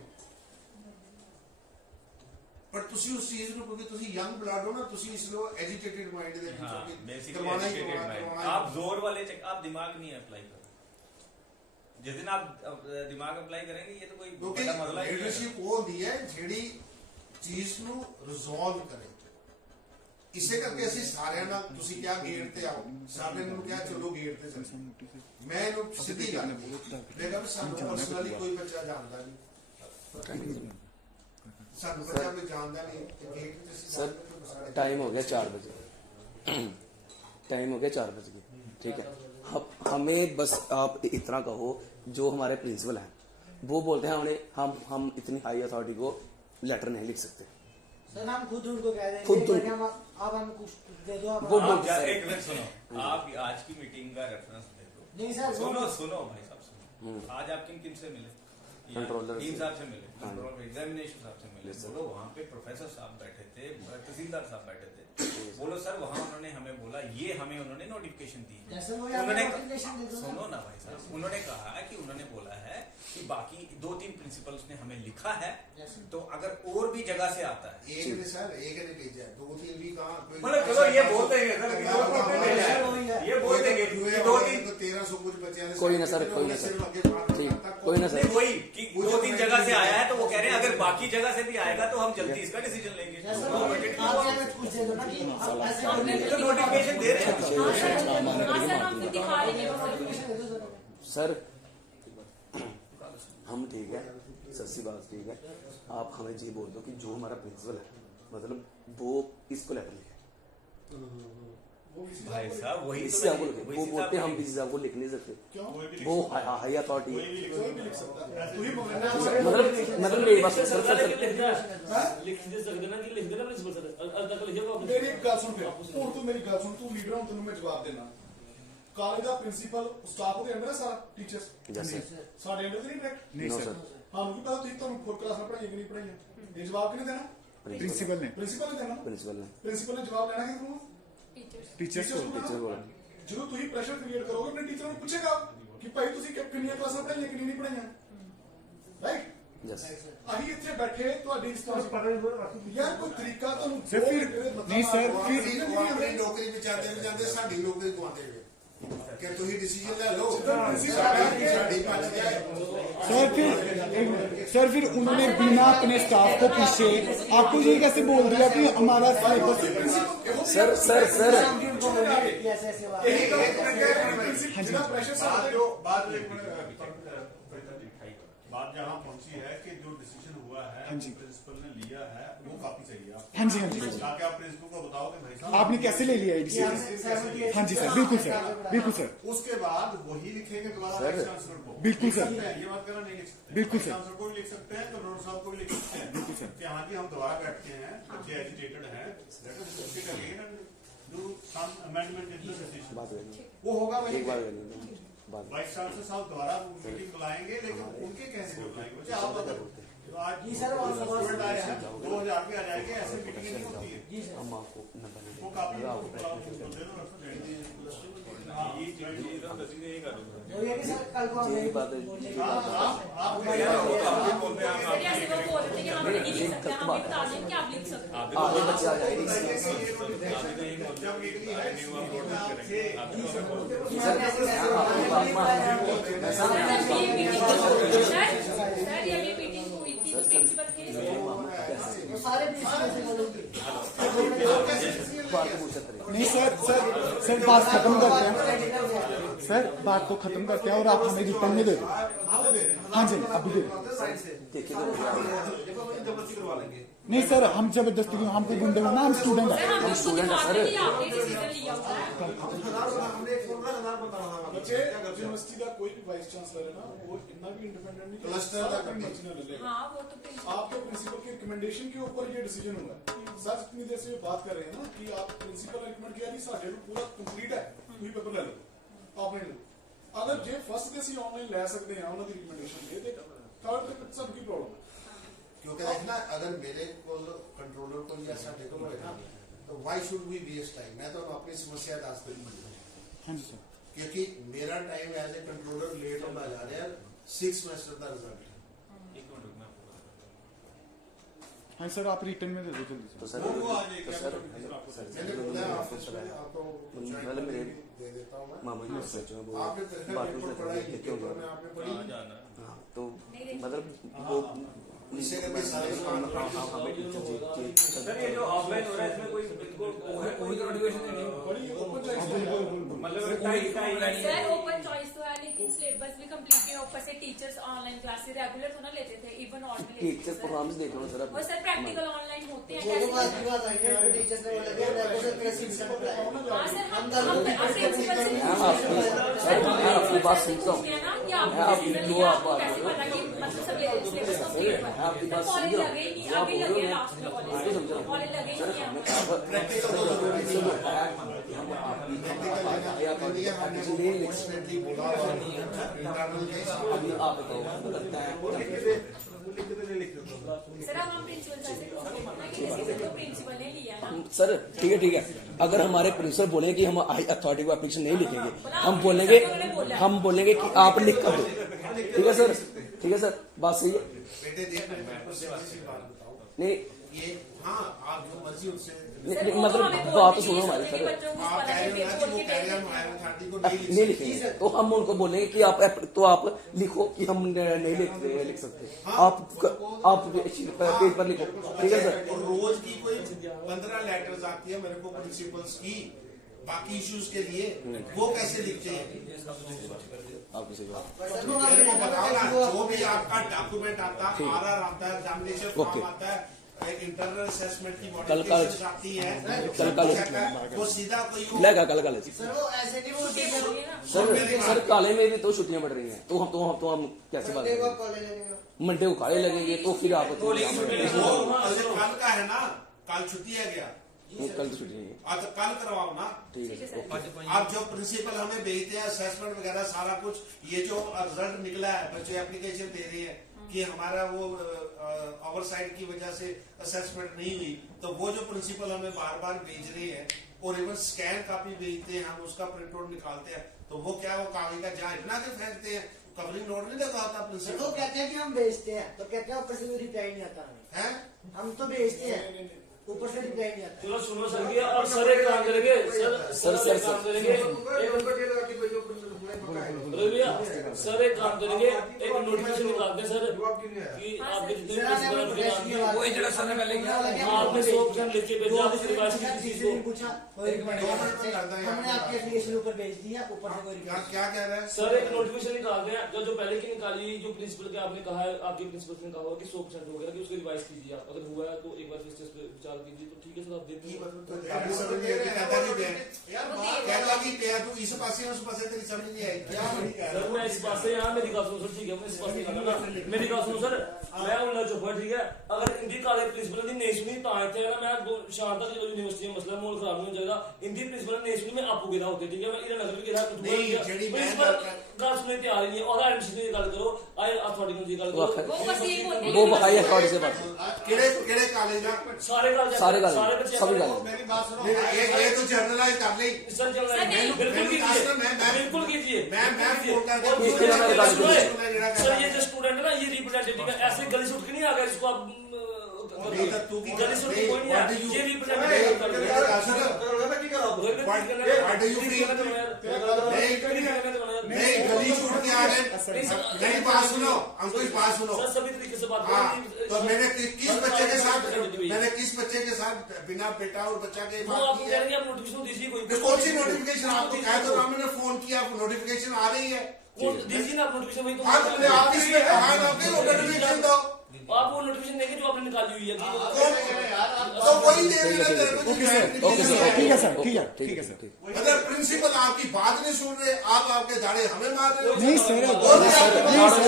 पर तुसी उस चीज को, क्योंकि तुसी यंग ब्लड हो ना, तुसी इसलिए एजिटेटेड माइंड दे हाँ, विच basically करवाना ही educated mind। करवाना आप जोर वाले चेक, आप दिमाग नहीं अप्लाई करो। जिस दिन आप दिमाग अप्लाई करेंगे ये तो कोई बड़ा मसला नहीं है। लीडरशिप वो होती है ਜਿਹੜੀ ਚੀਜ਼ ਨੂੰ ਰਿਜ਼ੋਲਵ ਕਰੇ। ਇਸੇ ਕਰਕੇ ਅਸੀਂ ਸਾਰਿਆਂ ਨਾਲ, ਤੁਸੀਂ ਕਿਹਾ ਗੇਟ ਤੇ ਆਓ, ਸਾਡੇ ਨੂੰ ਕਿਹਾ ਚਲੋ ਗੇਟ ਤੇ ਚੱਲੋ। ਮੈਂ ਇਹਨੂੰ ਸਿੱਧੀ ਗੱਲ ਦੇਖਾ ਵੀ ਸਾਨੂੰ ਪਰਸਨਲੀ ਕੋਈ ਬੱਚਾ ਜਾਣਦਾ ਨਹੀਂ, ਸਾਨੂੰ ਬੱਚਾ ਕੋਈ ਜਾਣਦਾ ਨਹੀਂ ਤੇ ਗੇਟ ਤੇ ਅਸੀਂ सर टाइम हो गया 4 बजे, टाइम हो गया 4 बज गए, ठीक है। हमें बस आप इतना कहो, जो हमारे प्रिंसिपल हैं वो बोलते हैं हम इतनी हाई अथॉरिटी को लेटर नहीं लिख सकते। सर हम खुद उनको कह देंगे खुद कि अब हम कुछ दे दो, वो अब बोल- एक मिनट सुनो, आप आज की मीटिंग का रेफरेंस दे दो। नहीं सर, सुनो सुनो भाई साहब सुनो, आज आप किन किन से मिले? कंट्रोलर डीन से। साहब से मिले, हाँ। कंट्रोलर एग्जामिनेशन साहब से मिले, Yes, sir। बोलो वहाँ पे प्रोफेसर साहब बैठे थे, तहसीलदार साहब बैठे थे, बोलो सर वहाँ उन्होंने हमें बोला, ये हमें उन्होंने नोटिफिकेशन दी है। जैसे वो उन्होंने notification दे दो ना। सुनो ना भाई साहब, उन्होंने कहा कि उन्होंने बोला है कि बाकी 2-3 प्रिंसिपल्स ने हमें लिखा है, तो अगर और भी जगह से आता है, एक ने सर एक ने भेजा है, 2-3 भी कहाँ कोई, मतलब चलो ये बोल देंगे सर कि 2-3 भेजा है, ये बोल देंगे कि 2-3 तो 1300 कुछ बचे हैं, कोई ना सर, कोई ना सर। सिर्फ आगे बात ठीक, करता, कोई ना सर। नहीं वही कि 2-3 जगह से आया है, तो वो कह रहे हैं अगर बाकी जगह से भी आएगा तो हम जल्दी इसका डिसीजन लेंगे। जैसे वो budget की आप बात हमें कुछ दे दो ना कि अब ऐसे तो नोटिफिकेशन दे रहे हैं। हाँ सर हम फिर दिखा रहे हैं notification दे दो सर। सर हम ठीक है, सच्ची बात ठीक है, आप हमें ये बोल दो कि जो हमारा प्रिंसिपल है, मतलब वो इसको लेटर लिखे, भाई साहब वही बीसी तो साहब को मैं- लिखे, वही वो तो बोलते हैं हम साहब बीसी साहब को लिख नहीं सकते, क्यों? कोई भी लिख वो सकता है। हाई अथॉरिटी कोई है। भी लिख कोई सकता भी है। लिख सकता है। ऐसे तू ही भी बोलना लिख है। सकता है। मतलब मेरी बात सर सर सर लिख दे सकते ना कि लिख देना प्रिंसिपल सर, तक लिखेगा मेरी एक गल सुन, फिर ਹੁਣ ਤੂੰ ਮੇਰੀ ਗੱਲ ਸੁਣ, ਤੂੰ ਲੀਡਰ ਹਾਂ, ਤੈਨੂੰ ਮੈਂ ਜਵਾਬ ਦੇਣਾ। ਕਾਲਜ ਦਾ ਪ੍ਰਿੰਸੀਪਲ ਸਟਾਫ ਦੇ ਅੰਦਰ ਹੈ ਸਾਰਾ, ਟੀਚਰਸ जैसे ਸਾਡੇ ਅੰਦਰ ਨਹੀਂ ਡਾਇਰੈਕਟ। नहीं नो सर, सर, ਸਾਨੂੰ ਕੀ ਪਤਾ ਤੁਸੀਂ ਤੁਹਾਨੂੰ ਖੁਦ ਕਲਾਸਾਂ ਪੜਾਈਆਂ ਕਿ ਨਹੀਂ ਪੜਾਈਆਂ, ਇਹ ਜਵਾਬ ਕਿਹਨੇ ਦੇਣਾ? प्रिंसिपल ने ਪ੍ਰਿੰਸੀਪਲ ਨੇ ਦੇਣਾ। प्रिंसिपल ने ਪ੍ਰਿੰसिपल ने जवाब लेना किसको? टीचर्स को टीचर बोला ਜਦੋਂ ਤੁਸੀਂ ਪ੍ਰੈਸ਼ਰ ਕ੍ਰੀਏਟ ਕਰੋਗੇ ਆਪਣੇ ਟੀਚਰ ਨੂੰ ਪੁੱਛੇਗਾ ਕਿ ਭਾਈ ਤੁਸੀਂ ਕਿੰਨੀਆਂ ਕਲਾਸਾਂ ਪੜਾਈਆਂ ਕਿੰਨੀ ਨਹੀਂ ਪੜਾਈਆਂ, ਰਾਈਟ? यस ਅਸੀਂ ਇੱਥੇ ਬੈਠੇ ਤੁਹਾਡੀ पता नहीं हुआ बाकी ਯਾਰ ਕੋਈ ਤਰੀਕਾ ਤੁਹਾਨੂੰ सर, फिर- नहीं सर, फिर- ਉਹ ਆਪਣੀ ਨੌਕਰੀ ਬਚਾਉਂਦੇ ਬਚਾਉਂਦੇ ਸਾਡੀ ਨੌਕਰੀ ਗਵਾਉਂਦੇ ਹੋਏ ਕਿ ਤੁਸੀਂ ਡਿਸੀਜਨ ਲੈ ਲਓ, ਸਾਡੀ ਬਚ ਜਾਏ। सर फिर उन्होंने बिना अपने स्टाफ को पूछे आपको ये कैसे बोल दिया कि हमारा सिलेबस सर सर सर ऐसे ऐसे बात ਜਿਹੜਾ ਪ੍ਰੈਸ਼ਰ बात ਸਾਡੇ जो बात एक मिनट, बात जहाँ पहुंची है कि जो डिसीजन हुआ है हाँ जी। प्रिंसिपल ने लिया है वो काफी चाहिए आपको। हाँ जी, हाँ जी। जाके आप प्रिंसिपल को बताओ कि भाई साहब आपने कैसे ले लिया ये डिसीजन? हाँ जी सर, बिल्कुल सर, बिल्कुल सर, उसके बाद वही लिखेंगे दोबारा सर, वाइस चांसलर को। बिल्कुल लिख सर। सकते हैं, ये बात करना नहीं लिख सकते। बिल्कुल वाइस सर। चांसलर को भी लिख सकते हैं, कन्नौर साहब को भी लिख सकते हैं। बिल्कुल सर। कि हाँ जी हम दोबारा बैठते हैं, बच्चे एजिटेटेड हैं, let us discuss again and do some amendment in the decision. बात करनी वो होगा एक बार वही। करनी बात वाइस चांसलर साहब दोबारा मीटिंग बुलाएंगे, लेकिन उनके कहने पे बुलाएंगे। बच्चे आप अगर तो आज जी सर, और स्टूडेंट आए हैं 2000 के आ जाएंगे, ऐसे मीटिंग नहीं होती है। जी सर। हम आपको नंबर वो काफी ये वो ये कि सर कल को हम यही बात है। सर ऐसे वो बोल रहे थे कि हम नहीं लिख सकते, हम ये बता दें कि आप लिख सकते हैं। आगे बच्चे आ जाएंगे सर ये मीटिंग हुई थी तो प्रिंसिपल के सारे प्रिंसिपल से बोलेंगे नहीं सर बात खत्म करते हैं सर, बात तो खत्म करते हैं और आप हमें रिटर्न में दे दो। हाँ जी अभी दे दो। नहीं सर हम जबरदस्ती क्यों, हम कोई गुंडे ना, हम स्टूडेंट हैं। हम स्टूडेंट हैं सर, आपने डिसीजन लिया हुआ है। बच्चे यूनिवर्सिटी का कोई भी वाइस चांसलर है ना, वो इतना भी इंडिपेंडेंट नहीं क्लस्टर का हाँ वो तो आपके प्रिंसिपल के रिकमेंडेशन के ऊपर ये डिसीजन हुआ है। सर इतनी देर से बात कर रहे हैं ना कि आप प्रिंसिपल ने रिकमेंड किया नहीं, साढ़े पूरा कंप्लीट है, ਤੁਸੀਂ पेपर ले लो आपने लो। अगर जे फर्स्ट के सी ऑनलाइन ले सकते हैं उन्होंने रिकमेंडेशन दे दे, थर्ड पे सबकी प्रॉब्लम है। क्योंकि देखना अगर मेरे को कंट्रोलर को या साडे को होए ना तो why should we waste time. मैं तो अपनी समस्या दस दी हाँ जी सर, क्योंकि मेरा time as a controller late होता जा रहा है 6 सेमेस्टर का रिजल्ट। हाँ सर आप रिटर्न में दे दो जल्दी तो से। सर मैंने बोला ऑफिस में आपको मतलब मेरे दे देता हूं मैं। मामा जी सोचो वो आपने फिर बात पेपर पढ़ाई की पेपर में आपने पढ़ी हाँ तो मतलब वो इसे के मैं सारे हमें टीचर सर ये जो ऑफलाइन हो रहा है इसमें कोई इनको कोई तो नोटिफिकेशन नहीं है। बड़ी ओपन चॉइस मतलब टाइम सर ओपन चॉइस तो है लेकिन सिलेबस भी कंप्लीट है। ऊपर से टीचर्स ऑनलाइन क्लासेस रेगुलर तो ना लेते थे, इवन ऑड में लेते टीचर प्रोग्राम्स देख लो सर। और सर प्रैक्टिकल ऑनलाइन होते हैं वो बात की कैसे? बात आई है, टीचर्स ने बोला कि रेगुलर प्रेसिडेंट पढ़ाएगा। हाँ सर हम प्रिंसिपल से मैं आपकी बात सुनता हूँ। है ना कि आप मैं आपकी डिसीजन जो लिया, आप आपको बात कैसे कर पता कि मतलब सब सिलेबस कंप्लीट मैं आपकी हुआ बात है? सुन कॉलेज रहा लगे ही नहीं, हूँ। अभी आप लगे बोल रहे लास्ट में हैं, समझ रहा हूँ। कॉलेज लगे ही नहीं है। सर हम प्रिंसिपल से तो प्रिंसिपल ने लिया ना। सर ठीक है अगर हमारे प्रिंसिपल बोले कि हम अथॉरिटी को एप्लीकेशन नहीं लिखेंगे, हम बोलेंगे कि आप लिख कर दो। ठीक है सर बात सही है। बेटे देख मैं आपको सीधी सी बात बताऊं, नहीं ये हाँ आप जो मर्जी उनसे मतलब बात तो सुनो हमारी सर। आप कह रहे हो ना कि वो कह रहे हैं हम हायर अथॉरिटी को नहीं लिखेंगे तो हम उनको बोलेंगे कि आप लिखो कि हम नहीं लिख सकते। आप पेज पर लिखो। ठीक है सर। और रोज की कोई 15 लेटर्स आती है मेरे को प्रिंसिपल्स की बाकी इश्यूज के लिए, वो कैसे लिखते हैं? आपको सही बात। मेरे को बताओ ना, जो भी आपका डॉक्यूमेंट आता है, आरआर आता है, एग्जामिनेशन फॉर्म आता है, इंटरनल असेसमेंट की मॉडिफिकेशंस आती है, वो सीधा कोई कल सर वो ऐसे नहीं बोलते सर काले में भी तो छुट्टियां बढ़ रही हैं तो हम कैसे बात करेंगे? कॉलेज लगेगा। मंडे को काले लगेंगे तो फिर आप कल का है ना, कल छुट्टी है क्या? कल तो छुट्टी नहीं है। तो कल करवाओ ना। ठीक है सर। आप जो प्रिंसिपल हमें भेजते हैं असेसमेंट वगैरह सारा कुछ, ये जो रिजल्ट निकला है, बच्चे एप्लीकेशन दे रहे हैं कि हमारा वो ओवरसाइट की वजह से असेसमेंट नहीं हुई, तो वो जो प्रिंसिपल हमें बार बार भेज रहे हैं और इवन स्कैन कॉपी भेजते हैं, हम उसका प्रिंट आउट निकालते हैं, तो वो क्या वो कागज का जहाँ इतना के फेंकते हैं, कवरिंग नोट नहीं लगा होता सर वो प्रिंसिपल कहते हैं कि हम भेजते हैं, तो कहते हैं ऊपर से रिप्लाई नहीं आता हमें। है। हम तो भेजते हैं, ऊपर से रिप्लाई नहीं आता। चलो सुनो सर की और सर एक काम करेंगे सर काम करेंगे भैया सर एक काम करेंगे, एक नोटिफिकेशन निकालते हैं सर कि आपके जितने प्रिंसिपल वो जरा सर ने पहले किया आपने 100% लिख के भेजा आपकी रिवाइज की किसी को पूछा हमने आपकी एप्लीकेशन ऊपर भेज दी है, ऊपर से कोई reply क्या कह रहे हैं? सर एक नोटिफिकेशन निकालते हैं जो पहले की निकाली, जो प्रिंसिपल के आपने कहा है, आपके प्रिंसिपल ने कहा होगा कि 100% हो गया कि उसको रिवाइज कीजिए आप, अगर हुआ है तो एक बार फिर पे विचार कीजिए। तो ठीक है सर आप दे दीजिए। कहता कि क्या तू इस पासे उस पासे तेरी समझ नहीं आई क्या? सर मैं इस पास से यहाँ मेरी बात सुनो सर, ठीक है मैं इस पास निकाला ना, मेरी बात सुनो सर, मैं उल्ला चुप है, ठीक है। अगर इनकी कॉलेज प्रिंसिपल ने नहीं सुनी तो आए थे ना, मैं शांत था यूनिवर्सिटी में मसला मोल खराब नहीं हो जाएगा। इनकी प्रिंसिपल ने नहीं सुनी, मैं आपको गिरा होते, ठीक है। मैं इधर नजर भी गिरा प्रिंसिपल गल सुनने तैयार नहीं है। और एडमिशन की गल करो, आए अथॉरिटी की गल करो, वो बकाई अथॉरिटी से बात केड़े कॉलेज ना सारे कॉलेज सभी कॉलेज मेरी बात सुनो, ये तो जनरलाइज कर ली। सर बिल्कुल कीजिए, बिल्कुल कीजिए। मैं फोन करके सर ये जो स्टूडेंट है ना, ये रिप्रेजेंटेटिव है, ऐसे गली से उठ के नहीं आ गया इसको आप गली से उठ के कोई नहीं आया, ये नहीं गली छूट के आ रहे। मेरी बात सुनो, हमको इस बात सुनो। सभी तरीके से बात हाँ, तो मैंने किस बच्चे के साथ बिना बेटा और बच्चा के वो आप कह रहे हैं, आप नोटिफिकेशन दीजिए कोई। कौन सी नोटिफिकेशन? आपको कह तो रहा मैंने फोन किया, नोटिफिकेशन आ रही है। दीजिए ना आप नोटिफिकेशन, वही तो हाँ, तुमने आप किसमें कहा ना आपने नोटिफिकेशन दो। आप वो नोटिफिकेशन देंगे जो आपने निकाली हुई है। तो वही दे रहे हैं तेरे को। ओके सर, ठीक है सर, ठीक है सर। अगर प्रिंसिपल आपकी बात नहीं सुन रहे, आप आपके दाड़े हमें मार रहे हो। नहीं सर,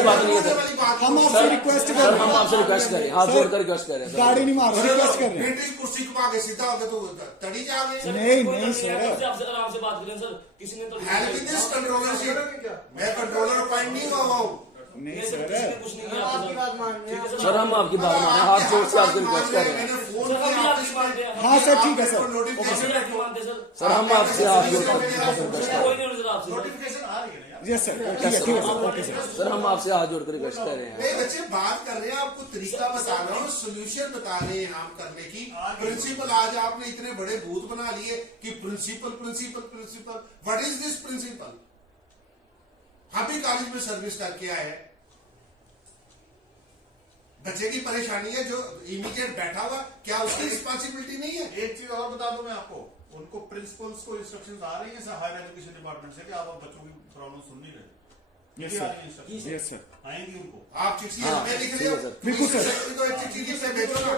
बात नहीं है सर। हम आपसे रिक्वेस्ट कर सर रहे हम हैं, आपसे रिक्वेस्ट कर रहे हैं, हाथ जोड़कर रिक्वेस्ट कर रहे हैं गाड़ी नहीं मार रहे, रिक्वेस्ट कर रहे हैं। ब्रिटिश कुर्सी घुमा के सीधा हो गया तो तड़ी जा गए। नहीं सर, आपसे आराम से बात करें सर, किसी ने तो हेल्प इन दिस कंट्रोलरशिप। मैं कंट्रोलर अपॉइंट नहीं हुआ हूँ। नहीं किसी ने सर, कुछ नहीं हम किया आपकी बात मान रहे हैं। सर हम आपकी बात माने, हाथ जोड़ से आपसे रिक्वेस्ट कर रहे हैं। मैंने फोन सर, हम किया आपकी मानते हैं। हाँ सर, ठीक है सर। नोटिफिकेशन मानते सर, सर हम आपसे हाथ जोड़कर रिक्वेस्ट कर रहे कोई नहीं नजर आपसे। नोटिफिकेशन आ रही है ना यार। यस सर, ठीक है सर, ओके सर। हैं। सर हम आपसे हाथ जोड़कर रिक्वेस्ट कर रहे हैं। नहीं बच्चे बात कर रहे हैं, आपको तरीका बता रहा हूँ, सोल्यूशन बता रहे हैं हम करने की। प्रिंसिपल आज आपने इतने बड़े भूत बना लिए कि principal principal principal. What is this principal? हम भी कॉलेज में सर्विस करके आए हैं। बच्चे की परेशानी है जो इमीडिएट बैठा हुआ, क्या उसकी रिस्पॉन्सिबिलिटी नहीं है? एक चीज और बता दूं मैं आपको, उनको प्रिंसिपल्स को इंस्ट्रक्शंस आ रही है हायर एजुकेशन डिपार्टमेंट से कि आप बच्चों की प्रॉब्लम सुन नहीं रहे। Yes sir, yes sir. आएंगी उनको। आप चिट्ठी हाँ, हमें लिख ठीक रहे हो, है सर। बिल्कुल सर। तो एक चिट्ठी से भेजो ना।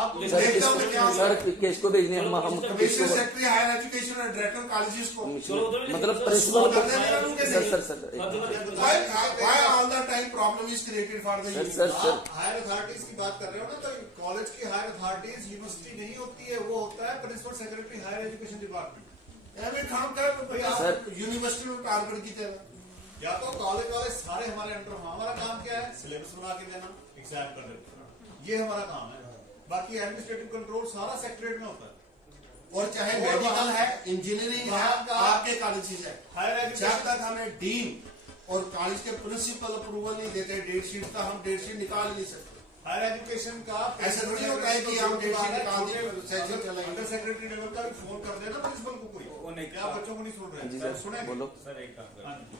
आप ये सर देखता हूँ मैं क्या सर केस को भेजने हम कमिश्नर सेक्रेटरी हायर एजुकेशन और डायरेक्टर कॉलेजेस को मतलब principal sir why all the time problem is created for the youth? Sir आप हायर अथॉरिटीज की बात कर रहे हो ना, तो कॉलेज की हायर अथॉरिटीज यूनिवर्सिटी नहीं होती है, वो होता है principal secretary higher education department. हमें काम कर यूनिवर्सिटी में टारगेट की तरह। या तो कॉलेज वाले सारे हमारे अंडर हो। हमारा काम क्या है? सिलेबस बना के देना, एग्जाम कर देना, ये हमारा काम है। बाकी एडमिनिस्ट्रेटिव कंट्रोल सारा सेक्रेटरीट में होता है। और चाहे मेडिकल है, इंजीनियरिंग है, आपके कॉलेजेस है, हायर जब एजुकेशन तक हमें डीन और कॉलेज के प्रिंसिपल अप्रूवल नहीं देते डेट शीट का, हम डेट शीट निकाल नहीं सकते। हायर एजुकेशन का ऐसा थोड़ी होता है कि हम डेट शीट निकाल दें, सेशन चलाएंगे। अंडर सेक्रेटरी लेवल का भी फोन कर देना प्रिंसिपल को कोई, वो नहीं क्या बच्चों को नहीं सुन जी रहे? सर सुने बोलो। सर एक काम हाँ करें, जी।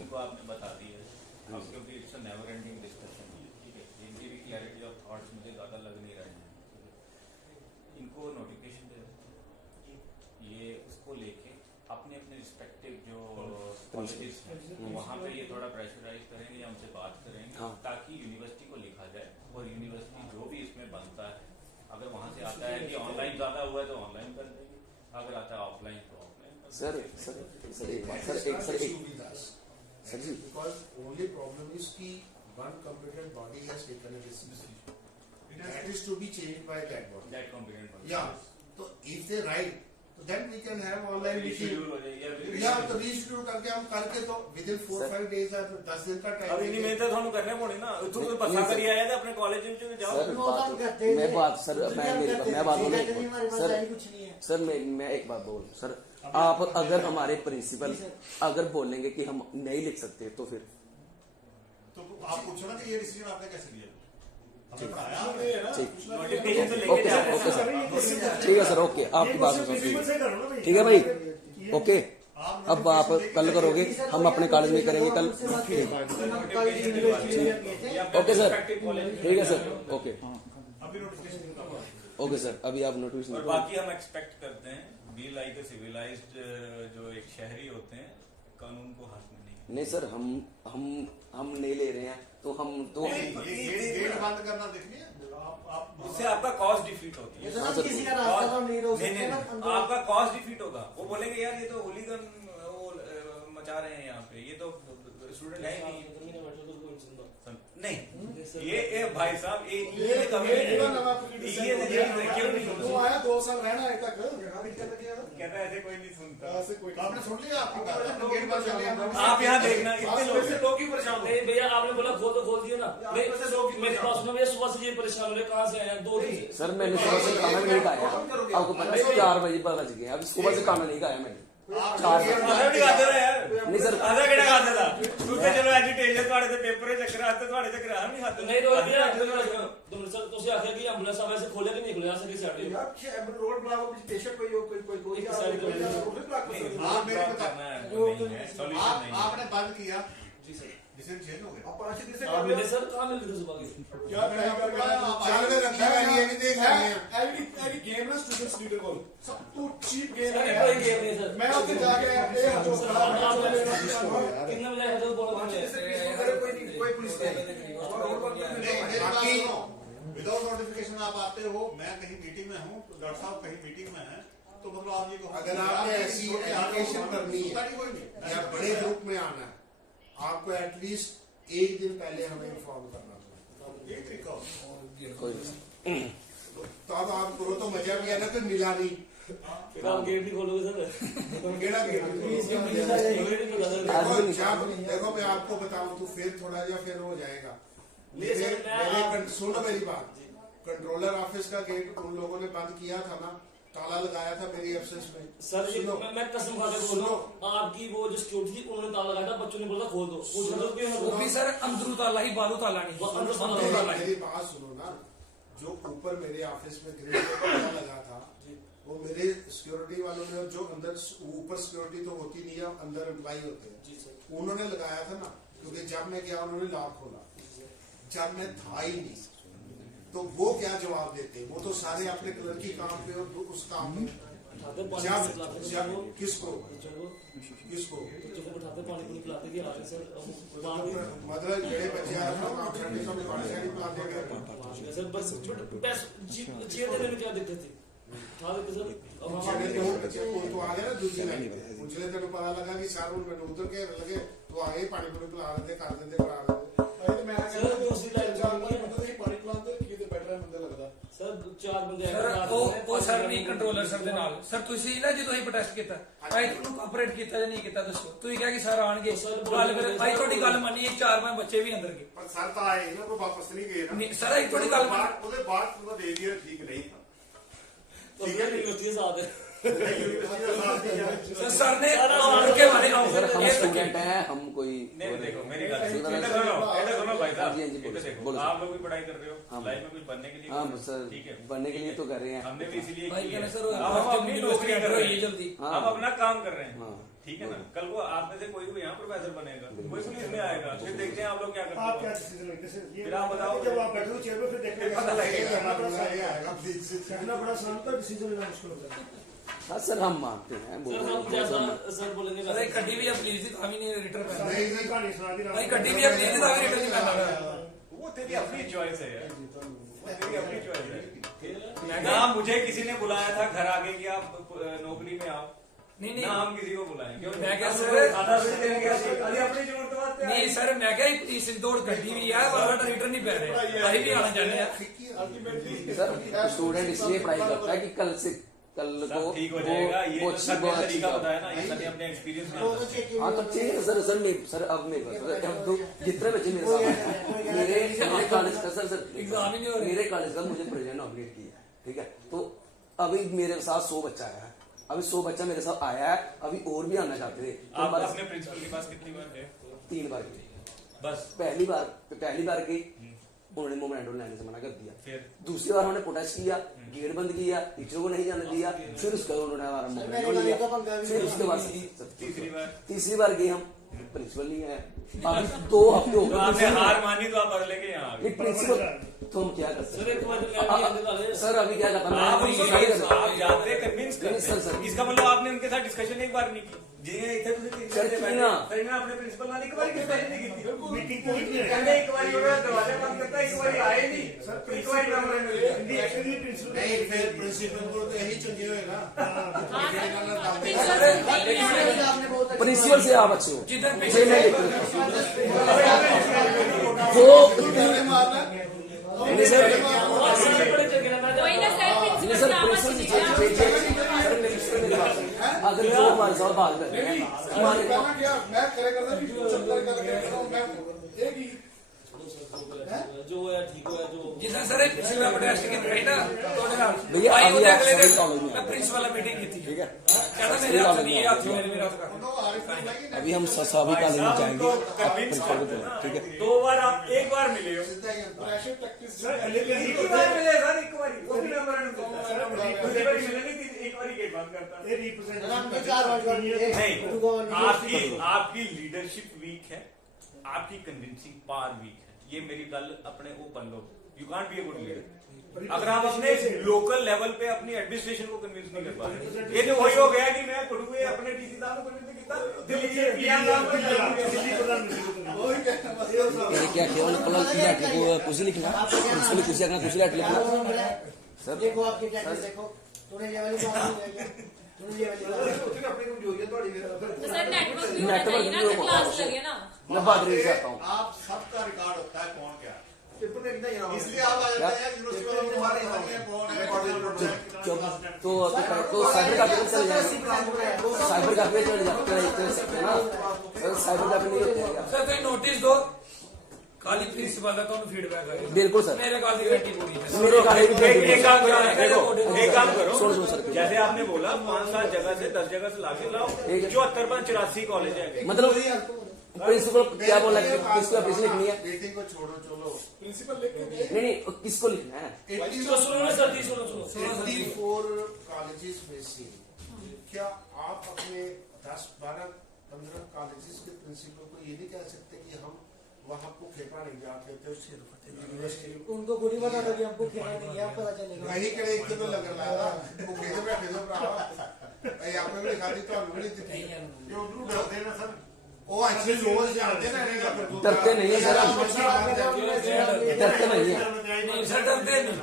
इनको आपने बता दी है अब, क्योंकि इट्स नेवर एंडिंग डिस्कशन, ठीक है। इनकी भी क्लैरिटी ऑफ थॉट्स मुझे ज्यादा लग नहीं रहे हैं। इनको नोटिफिकेशन दे दो, ये उसको लेके अपने अपने रिस्पेक्टिव जो कॉलेजेस हैं वहाँ पे ये थोड़ा प्रेशराइज करेंगे या उनसे बात करेंगे, हाँ। ताकि यूनिवर्सिटी को लिखा जाए और यूनिवर्सिटी जो भी इसमें बनता है, अगर वहाँ से आता है कि ऑनलाइन ज्यादा हुआ है तो ऑनलाइन कर देंगे, अगर आता है ऑफलाइन तो ऑफलाइन। सर एक बात सर जी, Because only problem is कि one competent body has taken a decision. That is to be changed by that body. That competent Yeah. So if they write, so then we can have online meeting. Reschedule हो जाएगी या तो reschedule करके हम करके तो within 4-5 days या 10 दिन का अब टाइम इन्हीं में तो थानू करने पड़े ना, तू तो पता करी आया था अपने कॉलेज में जाओ। सर नौदान करते हैं। मैं बात सर मैं बात बोलूं हमारे पास सर जारी कुछ नहीं है। सर मैं एक बात बोल सर, आप अगर हमारे प्रिंसिपल अगर बोलेंगे कि हम नहीं लिख सकते तो फिर तो आप पूछो ना कि ये डिसीजन आपने कैसे लिया? हमने पढ़ाया आपने। ठीक नोटिफिकेशन तो लेके ओके जा सर रहे ओके हैं सर ठीक है सर ओके, आपकी बात में समझ ठीक है भाई ओके। अब आप कल करोगे, हम अपने कॉलेज में करेंगे कल। ओके सर ठीक है सर ओके अभी नोटिफिकेशन निकालो। ओके सर अभी आप नोटिफिकेशन और बाकी हम एक्सपेक्ट करते हैं बी लाइक सिविलाइज्ड जो एक शहरी होते हैं, कानून को हाथ में नहीं। नहीं सर हम नहीं ले रहे हैं तो हम तो ये गेट बंद करना देखनी है आप उससे आपका कॉज डिफीट होती है। ये तो हम किसी का रास्ता तो नहीं रोक सकते ना, अंदर- आपका कॉज डिफीट होगा। वो बोलेंगे यार ये तो होलीगन वो मचा रहे हैं यहाँ पे, ये तो स्टूडेंट है ही नहीं। नहीं ये भाई साहब ये ਜਿਹੜਾ ਨਵਾਂ ये क्यों नहीं तू सुनता? आया 2 साल रहना है तक कहता है ऐसे कोई नहीं सुनता। ऐसे कोई आपने सुन लिया आपकी बात गेट पर चले आप यहाँ देखना इतने लोग से लोग ही परेशान नहीं भैया, आपने बोला खोल दिया ना। मेरे पास में भैया सुबह से ये परेशान हो रहे, कहाँ से आए हैं 2 दिन से। सर मैंने सुबह से खाना नहीं खाया, आपको पता है 4 बजे बज गए, अभी सुबह से खाना नहीं खाया मैंने 4 बजे। आधा भी खाते रहे यार, नहीं सर, आधा केड़ा खाते था तू तो चलो एजुटेशन ਤੁਹਾਡੇ ਤੇ ਪੇਪਰ ਚੱਕਰ ਆਤੇ ਤੁਹਾਡੇ ਤੇ ਕਰਾ ਨਹੀਂ ਖਾਤੇ नहीं रोज भैया तुम सर तुझे आखिया कि एम्बुलेंस अब ऐसे खोले कि नहीं खोले ऐसे किसी आटे रोड ब्लॉक पेशेंट कोई आप मेरे को करना है सॉल्यूशन नहीं है। आपने बंद किया जी सर। डिसीजन चेंज हो गया। आप मिले सर, कहाँ मिल गए सुबह के? क्या चाल में रखा है ये भी देख रहे हैं एवरी गेम ना स्टूडेंट्स लीडर को सब तो चीप गेम सर, है कोई गेम नहीं सर। मैं आपके जाके ये जो कितने बजे आए थे बोलो कोई पुलिस बाकी विदाउट नोटिफिकेशन आप आते हो, मैं कहीं मीटिंग में हूँ, डॉक्टर साहब कहीं मीटिंग में है, तो मतलब आप ये कहो अगर आपने ऐसी एजुकेशन करनी है कोई नहीं या बड़े ग्रुप में आना है, आपको एटलीस्ट 1 दिन पहले हमें इन्फॉर्म करना होगा। ये तरीका होता कोई नहीं। तो अब आप करो तो मजा भी है ना, कोई मिला नहीं फिर आप गेट नहीं खोलोगे सर? केड़ा गेट देखो मैं आपको बताऊं तो फिर थोड़ा या फिर हो जाएगा। सुनो मेरी बात, कंट्रोलर ऑफिस का गेट उन लोगों ने बंद किया था ना, ताला लगाया था मेरी एब्सेंस में। सर मैं कसम खा के बोल रहा हूँ, आपकी वो जो सिक्योरिटी थी उन्होंने ताला लगाया था, बच्चों ने बोला खोल दो, वो भी सर अंदरू ताला ही बालू ताला नहीं। मेरी बात सुनो ना, जो ऊपर मेरे ऑफिस में ग्रिल पे ताला लगा था वो मेरे सिक्योरिटी वालों ने, जो अंदर ऊपर सिक्योरिटी तो होती नहीं है, अंदर एम्प्लॉय होते हैं, उन्होंने लगाया था ना, क्योंकि जब मैं गया उन्होंने लॉक खोला, जब मैं था ही नहीं तो वो क्या जवाब देते? वो तो सारे अपने कलर की काम पे और उस काम में जब किसको उठाते पानी पूरी पिलाते कि आगे सर मतलब जेड़े बच्चे आ रहे काम छड़ने तो पानी शानी पिलाते गए सर, बस चेयर देने में क्या दिक्कत थी? उठा देते सर। तो आ गया ना दूसरी लाइन पे, मुझे तेन पता लगा कि सारे मैंने उधर के लगे तो आगे पानी पूरी पिला देते, कर देते, करा देते। मैं दूसरी लाइन चार बंदे ही पानी पिलाते कि ते बेटर बंदा लगदा सर 4 बंदे ਸਰ ਉਹ ਸਰ ਨਹੀਂ ਕੰਟਰੋਲਰ ਸਰ ਦੇ ਨਾਲ। ਸਰ ਤੁਸੀਂ ਨਾ ਜਦੋਂ ਅਸੀਂ ਪ੍ਰੋਟੈਸਟ ਕੀਤਾ ਭਾਈ ਤੁਹਾਨੂੰ ਕੋਆਪਰੇਟ ਕੀਤਾ ਜਾਂ ਨਹੀਂ ਕੀਤਾ ਦੱਸੋ। ਤੁਸੀਂ ਕਿਹਾ ਕਿ ਸਰ ਆਣਗੇ ਗੱਲ ਫਿਰ ਭਾਈ ਤੁਹਾਡੀ ਗੱਲ ਮੰਨੀ 4-5 ਬੱਚੇ ਵੀ ਅੰਦਰ ਗਏ। पर सर तो आए ना, कोई वापस नहीं गए ना। ਨਹੀਂ ਸਰ ਅਸੀਂ ਤੁਹਾਡੀ ਗੱਲ ਉਹਦੇ ਬਾਅਦ ਉਹਦਾ दे दिया ठीक नहीं था। तो भैया यूनिवर्सिटी के साथ है। सर सर ने उनके बारे में सर हम स्टूडेंट हैं, हम कोई नहीं देखो मेरी बात सुनो भाई साहब, हाँ जी, ये तो देखो बोलो सर। आप लोग भी पढ़ाई कर रहे हो, हाँ। लाइफ में कुछ बनने के लिए हाँ कर रहे हो, सर, ठीक है, बनने के लिए तो कर रहे हैं। हमने भी इसीलिए भाई की है। कहना सर अब हम अपनी नौकरी कर रहे हैं जल्दी। हाँ। हम अपना काम कर रहे हैं, हाँ। ठीक है ना। कल को आप में से कोई भी यहाँ प्रोफेसर बनेगा, कोई पुलिस में आएगा, फिर देखते हैं आप लोग क्या आप क्या करते डिसीजन लेते हैं? फिर आप बताओ। जब आप बैठो चेयर पे फिर देखते पता लगेगा। करना बड़ा आसान होता है, डिसीजन लेना मुश्किल होता है। हाँ सर हम मानते हैं, सर हम जैसा सर बोलेंगे सर एक कड्डी भी प्लीज दी ਤਾਂ ਵੀ ਨਹੀਂ ਰਿਟਰਨ ਪੈਂਦਾ। नहीं कहानी सुना दी भाई कड्डी भी प्लीज दी ਤਾਂ ਵੀ ਰਿਟਰਨ ਨਹੀਂ ਪੈਂਦਾ। वो तेरी अपनी चॉइस है यार, वो तेरी अपनी चॉइस है। ना मुझे किसी ने बुलाया था घर आके कि आप नौकरी में आओ, नहीं ना हम किसी को बुलाए। क्यों मैं क्या सर सर खाना भी देने गया ਸੀ, खाली अपनी जरूरत वास्ते नहीं सर मैं क्या पुलिस ਦੀ ਦੌੜ ਗੱਡੀ ਵੀ ਆ ਪਰ ਸਾਡਾ ਰਿਟਰਨ ਨਹੀਂ ਪੈ ਰਿਹਾ। ਅਸੀਂ ਵੀ ਆਣਾ ਚਾਹੁੰਦੇ ਆ। सर स्टूडेंट इसलिए पढ़ाई करता है कि कल को सब ठीक हो जाएगा। ये वो तो सर ने बहुत अच्छी तरीका बात बताया ना, ये सर ने अपने एक्सपीरियंस में। हाँ तो ठीक है सर अब मेरे पास अब तो जितने बच्चे मेरे साथ हैं, मेरे कॉलेज का सर एग्जाम ही नहीं हो रहे। मेरे कॉलेज का मुझे प्रेजेंट नॉमिनेट किया है, ठीक है। तो अभी मेरे साथ 100 बच्चा आया है, अभी 100 बच्चा मेरे साथ आया है, अभी और भी आना चाहते थे। तो आप बस अपने प्रिंसिपल के पास कितनी बार गए? 3 बार गए। बस पहली बार गई, उन्होंने मोमेंटम लेने से मना कर दिया। फिर दूसरी बार उन्होंने प्रोटेस्ट किया, गेट बंद किया, टीचरों को नहीं जाने दिया, फिर उसके बाद उन्होंने हमारा मोमेंटम लिया। फिर उसके बाद तीसरी बार गए हम, प्रिंसिपल नहीं आया। अभी 2 हफ्ते हो तो आपने गए हार मानी तो आप बदले के यहाँ आ गए। प्रिंसिपल तो हम क्या कर सर एक बार सकते? सर अभी क्या करता आप मैं जाते कन्विंस नहीं, सर, करते, इसका मतलब आपने उनके साथ डिस्कशन एक बार नहीं की। ਜਿਵੇਂ ਇੱਥੇ ਤੁਸੀਂ ਸਰ, ਕੀ ਨਾ? ਸਰ ਇਹਨਾਂ ਆਪਣੇ ਪ੍ਰਿੰਸੀਪਲ ਨਾਲ ਇੱਕ ਵਾਰੀ ਡਿਸਕਸ਼ਨ ਨਹੀਂ ਕੀਤੀ ਮੀਟਿੰਗ ਕੋਈ ਨਹੀਂ ਕਹਿੰਦੇ ਇੱਕ ਵਾਰੀ ਉਹਨਾਂ ਦਾ ਦਰਵਾਜ਼ਾ ਬੰਦ ਕਰਤਾ ਇੱਕ ਵਾਰੀ ਆਏ ਨਹੀਂ ਇੱਕ ਵਾਰੀ ਨੰਬਰ ਨਹੀਂ ਐਕਚੁਅਲੀ ਪ੍ਰਿੰਸੀਪਲ नहीं फिर प्रिंसिपल को तो यही चंगे होएगा आपने बहुत प्रिंसिपल से आप अच्छे हो जिधर मुझे नहीं लिखते वो नहीं सर वही ना सर नहीं सर प्रिंसिपल अगर जो हमारे साथ बात कर रहे हैं हमारे मैं करे करता भी जो चलता है मैं एक ही जो है ठीक है जो ਜਿੱਦਾਂ ਸਰ ਪਿਛਲੀ ਵਾਰ ਪ੍ਰੋਟੈਸਟ ਕੀਤਾ ਸੀ ਨਾ ਤੁਹਾਡੇ ਨਾਲ भैया, ਭਾਈ अभी ਉਹਦੇ आप ਅਗਲੇ सभी ਦਿਨ कॉलेज में ਮੈਂ आए। ਪ੍ਰਿੰਸੀਪਲ ਨਾਲ ਮੀਟਿੰਗ ਕੀਤੀ ठीक है ਕਹਿੰਦਾ ਮੇਰੇ ਹੱਥ ਨਹੀਂ ਇਹ हੱथ मेरे हत्थ कर अभी हम सभी कॉलेज में जाएंगे आप प्रिंसिपल को बोलो ठीक है 2 बार आप एक बार मिले हो प्रेशर प्रैक्टिस एक बार मिले सर एक बारी वो भी नंबर दूसरी बारी मिले नहीं एक बारी गेट बंद करता ਇਹ रिप्रेजेंट नहीं आपकी लीडरशिप वीक है आपकी कन्विंसिंग पावर वीक है ये मेरी गल अपने वो बन लो you can't be a good leader अगर आप अपने लोकल लेवल पे अपनी एडमिनिस्ट्रेशन को कन्विंस नहीं कर पा रहे ये तो वही हो गया कि मैं पढ़ुए अपने डीसी साहब को कन्विंस किया दिल्ली से पीएम साहब को दिल्ली प्रधानमंत्री ये क्या केवल पलल की लेटर को कुछ लिखना प्रिंसिपल कुछ लिखना कुछ लेटर लिखना सर देखो आपकी टैक्टिस देखो तूने ये वाली बात नहीं है तूने ये वाली बात अपनी कमजोरी है थोड़ी तो सर नेटवर्क भी होना चाहिए ना तो क्लास लगे ना मैं बात नहीं करता हूँ आप सबका रिकॉर्ड होता है कौन क्या है। पेपर में कितना इसलिए आप आ जाते हैं यूनिवर्सिटी वालों को हमारे यहाँ के कौन है तो साइबर कैफे में चले जाएंगे साइबर कैफे में चले सकते हैं ना साइबर कैफे नहीं होते हैं ਸਰ ਤੁਸੀਂ ਨੋਟਿਸ ਦਿਓ ਕਾਲੀ ਪ੍ਰਿੰਸੀਪਲ ਦਾ ਤੁਹਾਨੂੰ ਫੀਡਬੈਕ ਆਏਗਾ बिल्कुल सर ਮੇਰੇ ਗੱਲ ਦੀ ਗਾਰੰਟੀ ਪੂਰੀ है मेरे कॉलेज में एक काम करो देखो एक काम करो सुनो सर जैसे आपने बोला 5-7 जगह से 10 जगह से लाके लाओ ठीक है। 74-84 कॉलेज है मतलब प्रिंसिपल क्या बोला कि किसको एप्लीकेशन लिखनी है मीटिंग को छोड़ो चलो प्रिंसिपल लिख के दे नहीं किसको लिखना है तो सुनो ना सर जी सुनो 84 कॉलेजेस में से क्या आप अपने 10, 12, 15 कॉलेजेस के प्रिंसिपल को ये नहीं कह सकते कि हम वहाँ को खेपा नहीं जाते थे यूनिवर्सिटी उनको गुड़ी बता दो कि हमको खेलना नहीं है पता चलेगा वही करे एक तो लग रहा था वो खेल बैठे थे भरा ऐ आपने भी लिखा दी तो हमने दी थी ये उधर डरते हैं ना सर वो एक्चुअली लोग जानते ना नहीं डरते नहीं है सर डरते नहीं है ਨਹੀਂ ਸਰ ਡਰਦੇ ਨਹੀਂ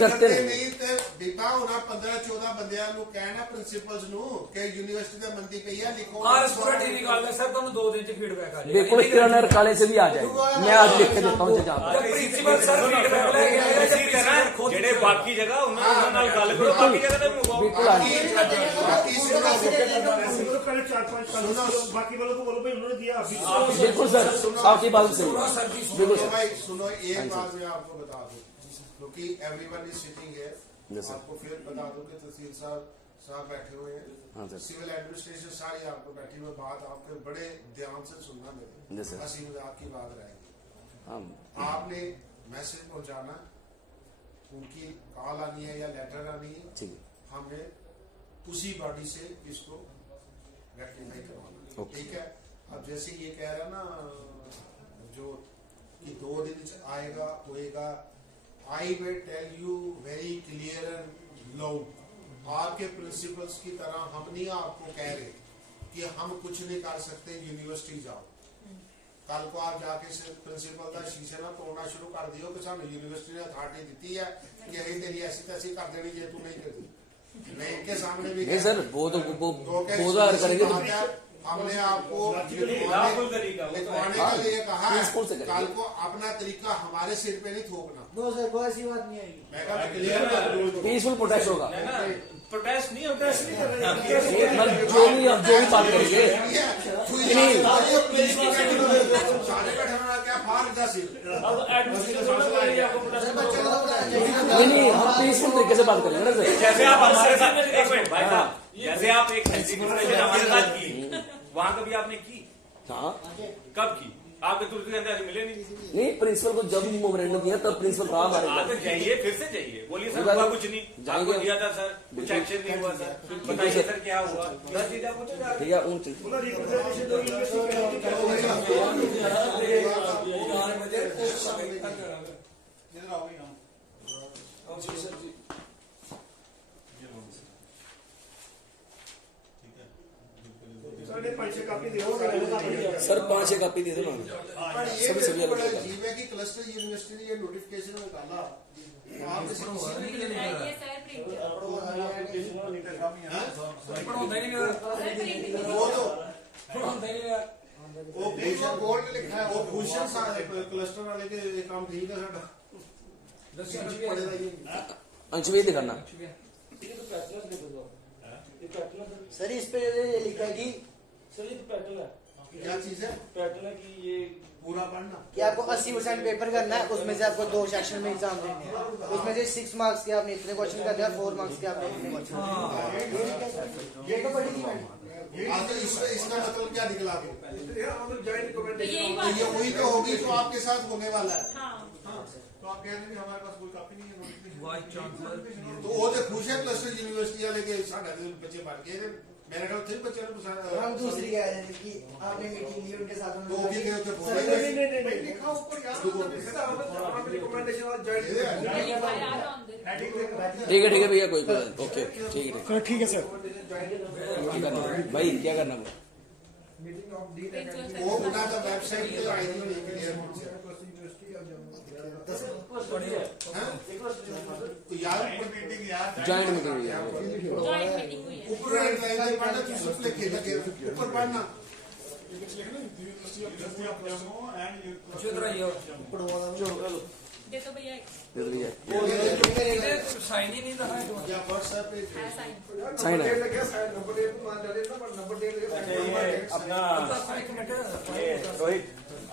डरते नहीं ते डिब्बा होना 15-14 ਬੰਦਿਆਂ ਨੂੰ ਕਹਿਣਾ ਪ੍ਰਿੰਸੀਪਲਸ ਨੂੰ ਕਿ ਯੂਨੀਵਰਸਿਟੀ ਦਾ ਮੰਦੀ ਪਈ ਹੈ ਲਿਖੋ और पूरा ठीक निकाल दे सर ਤੁਹਾਨੂੰ 2 दिन ਚ फीडबैक आ जाएगा बिल्कुल किरण काले से भी आ जाएगी मैं आज लिख के देता हूँ जहाँ जब प्रिंसिपल सर फीडबैक लेके आएगा जब इसी तरह प्रिंसिपल खुद ਜਿਹੜੇ ਬਾਕੀ ਜਗ੍ਹਾ ਉਹਨਾਂ ਨਾਲ ਗੱਲ ਕਰੋ ਬਾਕੀ ਜਗ੍ਹਾ ਤੇ ਮੁਕਾਓ बिल्कुल आ जाएगी पहले 4-5 कॉलेज बाकी वालों को बोलो भाई उन्होंने दिया अभी बिल्कुल सर आपकी बात सही है बिल्कुल सर भाई सुनो एक बात मैं आपको बता दूं क्योंकि एवरीवन इज सिटिंग Yes, है sir. आपको फिर बता दूं कि तहसील साहब बैठे हुए हाँ, हैं sir. सिविल एडमिनिस्ट्रेशन सारी आपको बैठी हुई बात आपके बड़े ध्यान से सुनना मेरे Yes, sir. हंसी मजाक की बात रहेगी हाँ आपने मैसेज पहुंचाना उनकी कॉल आनी है या लेटर आनी है ठीक है हमें उसी बॉडी से इसको रेक्टिफाई करवाना Okay. ठीक है अब जैसे ये कह रहा ना जो कि 2 दिन से आएगा होएगा I will tell you very clear and loud आपके प्रिंसिपल्स की तरह हम नहीं आपको कह रहे कि हम कुछ नहीं कर सकते यूनिवर्सिटी जाओ कल को आप जाके प्रिंसिपल का शीशे ना तोड़ना शुरू कर दियो कि सानू यूनिवर्सिटी ने अथॉरिटी दी है कि अभी तेरी ऐसी तैसी कर देनी जे तू नहीं करती मैं इनके सामने भी नहीं सर वो तो करेंगे तो हमने आपको बिल्कुल तरीका लिखवाने के लिए कहा है प्रिंसिपल से करेंगे। कल को अपना तरीका हमारे सिर पे नहीं थोपना नो सर कोई ऐसी बात नहीं आएगी मैं कहा क्लियर कर दूं पीसफुल प्रोटेस्ट होगा प्रोटेस्ट नहीं होता इसलिए मतलब जो भी बात करेंगे सारे बैठे होना क्या फार जैसी अब एडमिनिस्ट्रेशन में ये आपको नहीं हम पीसफुल तरीके से बात करेंगे ना सर जैसे आप हमारे साथ एक मिनट भाई साहब जैसे आप एक हेल्थी डिस्कशन हमारे साथ की वहां कभी आपने की हाँ कब की आपके तुलसी के अंदर मिले नहीं प्रिंसिपल को जब मेमोरेंडम दिया तब प्रिंसिपल कहा हमारे आप घर। जाइए फिर से जाइए बोलिए सर हुआ कुछ नहीं जाएंगे। आपको दिया था सर कुछ एक्शन नहीं हुआ सर बताइए सर क्या हुआ 10 चीजें पूछो सर ठीक है उन चीज बोला रिप्रेजेंटेशन दो यूनिवर्सिटी इधर आओ यहाँ ठीक है सर 5-6 कॉपी दे दो ना पर ये सभी मेरे को बड़ा अलग-अलग। अजीब है कि क्लस्टर यूनिवर्सिटी ने ये नोटिफिकेशन निकाला आप किसी ये सर प्रिंट पढ़ाਉਂਦਾ ਹੀ ਨਹੀਂ ਮੇਰਾ वो तो पढ़ाਉਂਦਾ ही नहीं मेरा वो भूषण बोर्ड ने लिखा है वो भूषण क्लस्टर वाले के ये काम ठीक है साडा ਦੱਸੋ पड़ेगा ये अंश भी दिखाना ये तो पैटर्न है देखो ये पैटर्न है सर इस पे ये लिखा है कि सर ये तो पैटर्न है क्या चीज है पैटर्न है कि ये पूरा पढ़ना कि आपको 80% पेपर करना है, उसमें से आपको 2 सेक्शन में एग्जाम देने हैं, उसमें से 6 मार्क्स के आपने इतने क्वेश्चन करने हैं, 4 मार्क्स के आपने इतने क्वेश्चन ये तो बड़ी थी मैडम। आगे इसका मतलब क्या निकला आपको तो यही तो बात ये वही तो होगी जो आपके साथ होने वाला है हाँ तो आप कह रहे हैं कि हमारे पास कोई कॉपी नहीं है notification। वाइस चांसलर तो वो तो खुश है क्लस्टर यूनिवर्सिटी वाले के साढ़े बच्चे पढ़ के मेरे ख्याल थे बच्चे और हम दूसरी कह रहे थे कि आपने मीटिंग ली उनके साथ तो वो भी गए थे सर, भाई लिखा ऊपर यार रिकमेंडेशन वाला ये लिखा है यार ऑन द ठीक है भैया कोई ओके ठीक है सर ठीक है सर क्या करना है? भाई क्या करना है? वो उनका तो वेबसाइट पे आई थी क्लियर तो यार ऊपर मीटिंग यार जॉइंट मीटिंग हुई है जॉइंट मीटिंग हुई है ऊपर लाइन से पढ़ना तू सब लिखे लगे ऊपर पढ़ना University of Jammu and जो इधर आई हो दे तो भैया दे दो भैया साइन ही नहीं रहा है या व्हाट्सएप पे है साइन साइन है अपना एक मिनट ये रोहित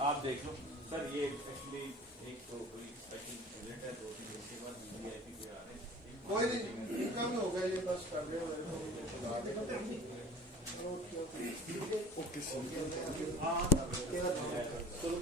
आप देख लो सर ये एक्चुअली एक तो कोई स्पेशल इवेंट है 2-3 दिन के बाद वीआईपी पे आ रहे हैं कोई नहीं कम हो गया ये बस कर रहे हो मेरे को बता दे ओके सर चलो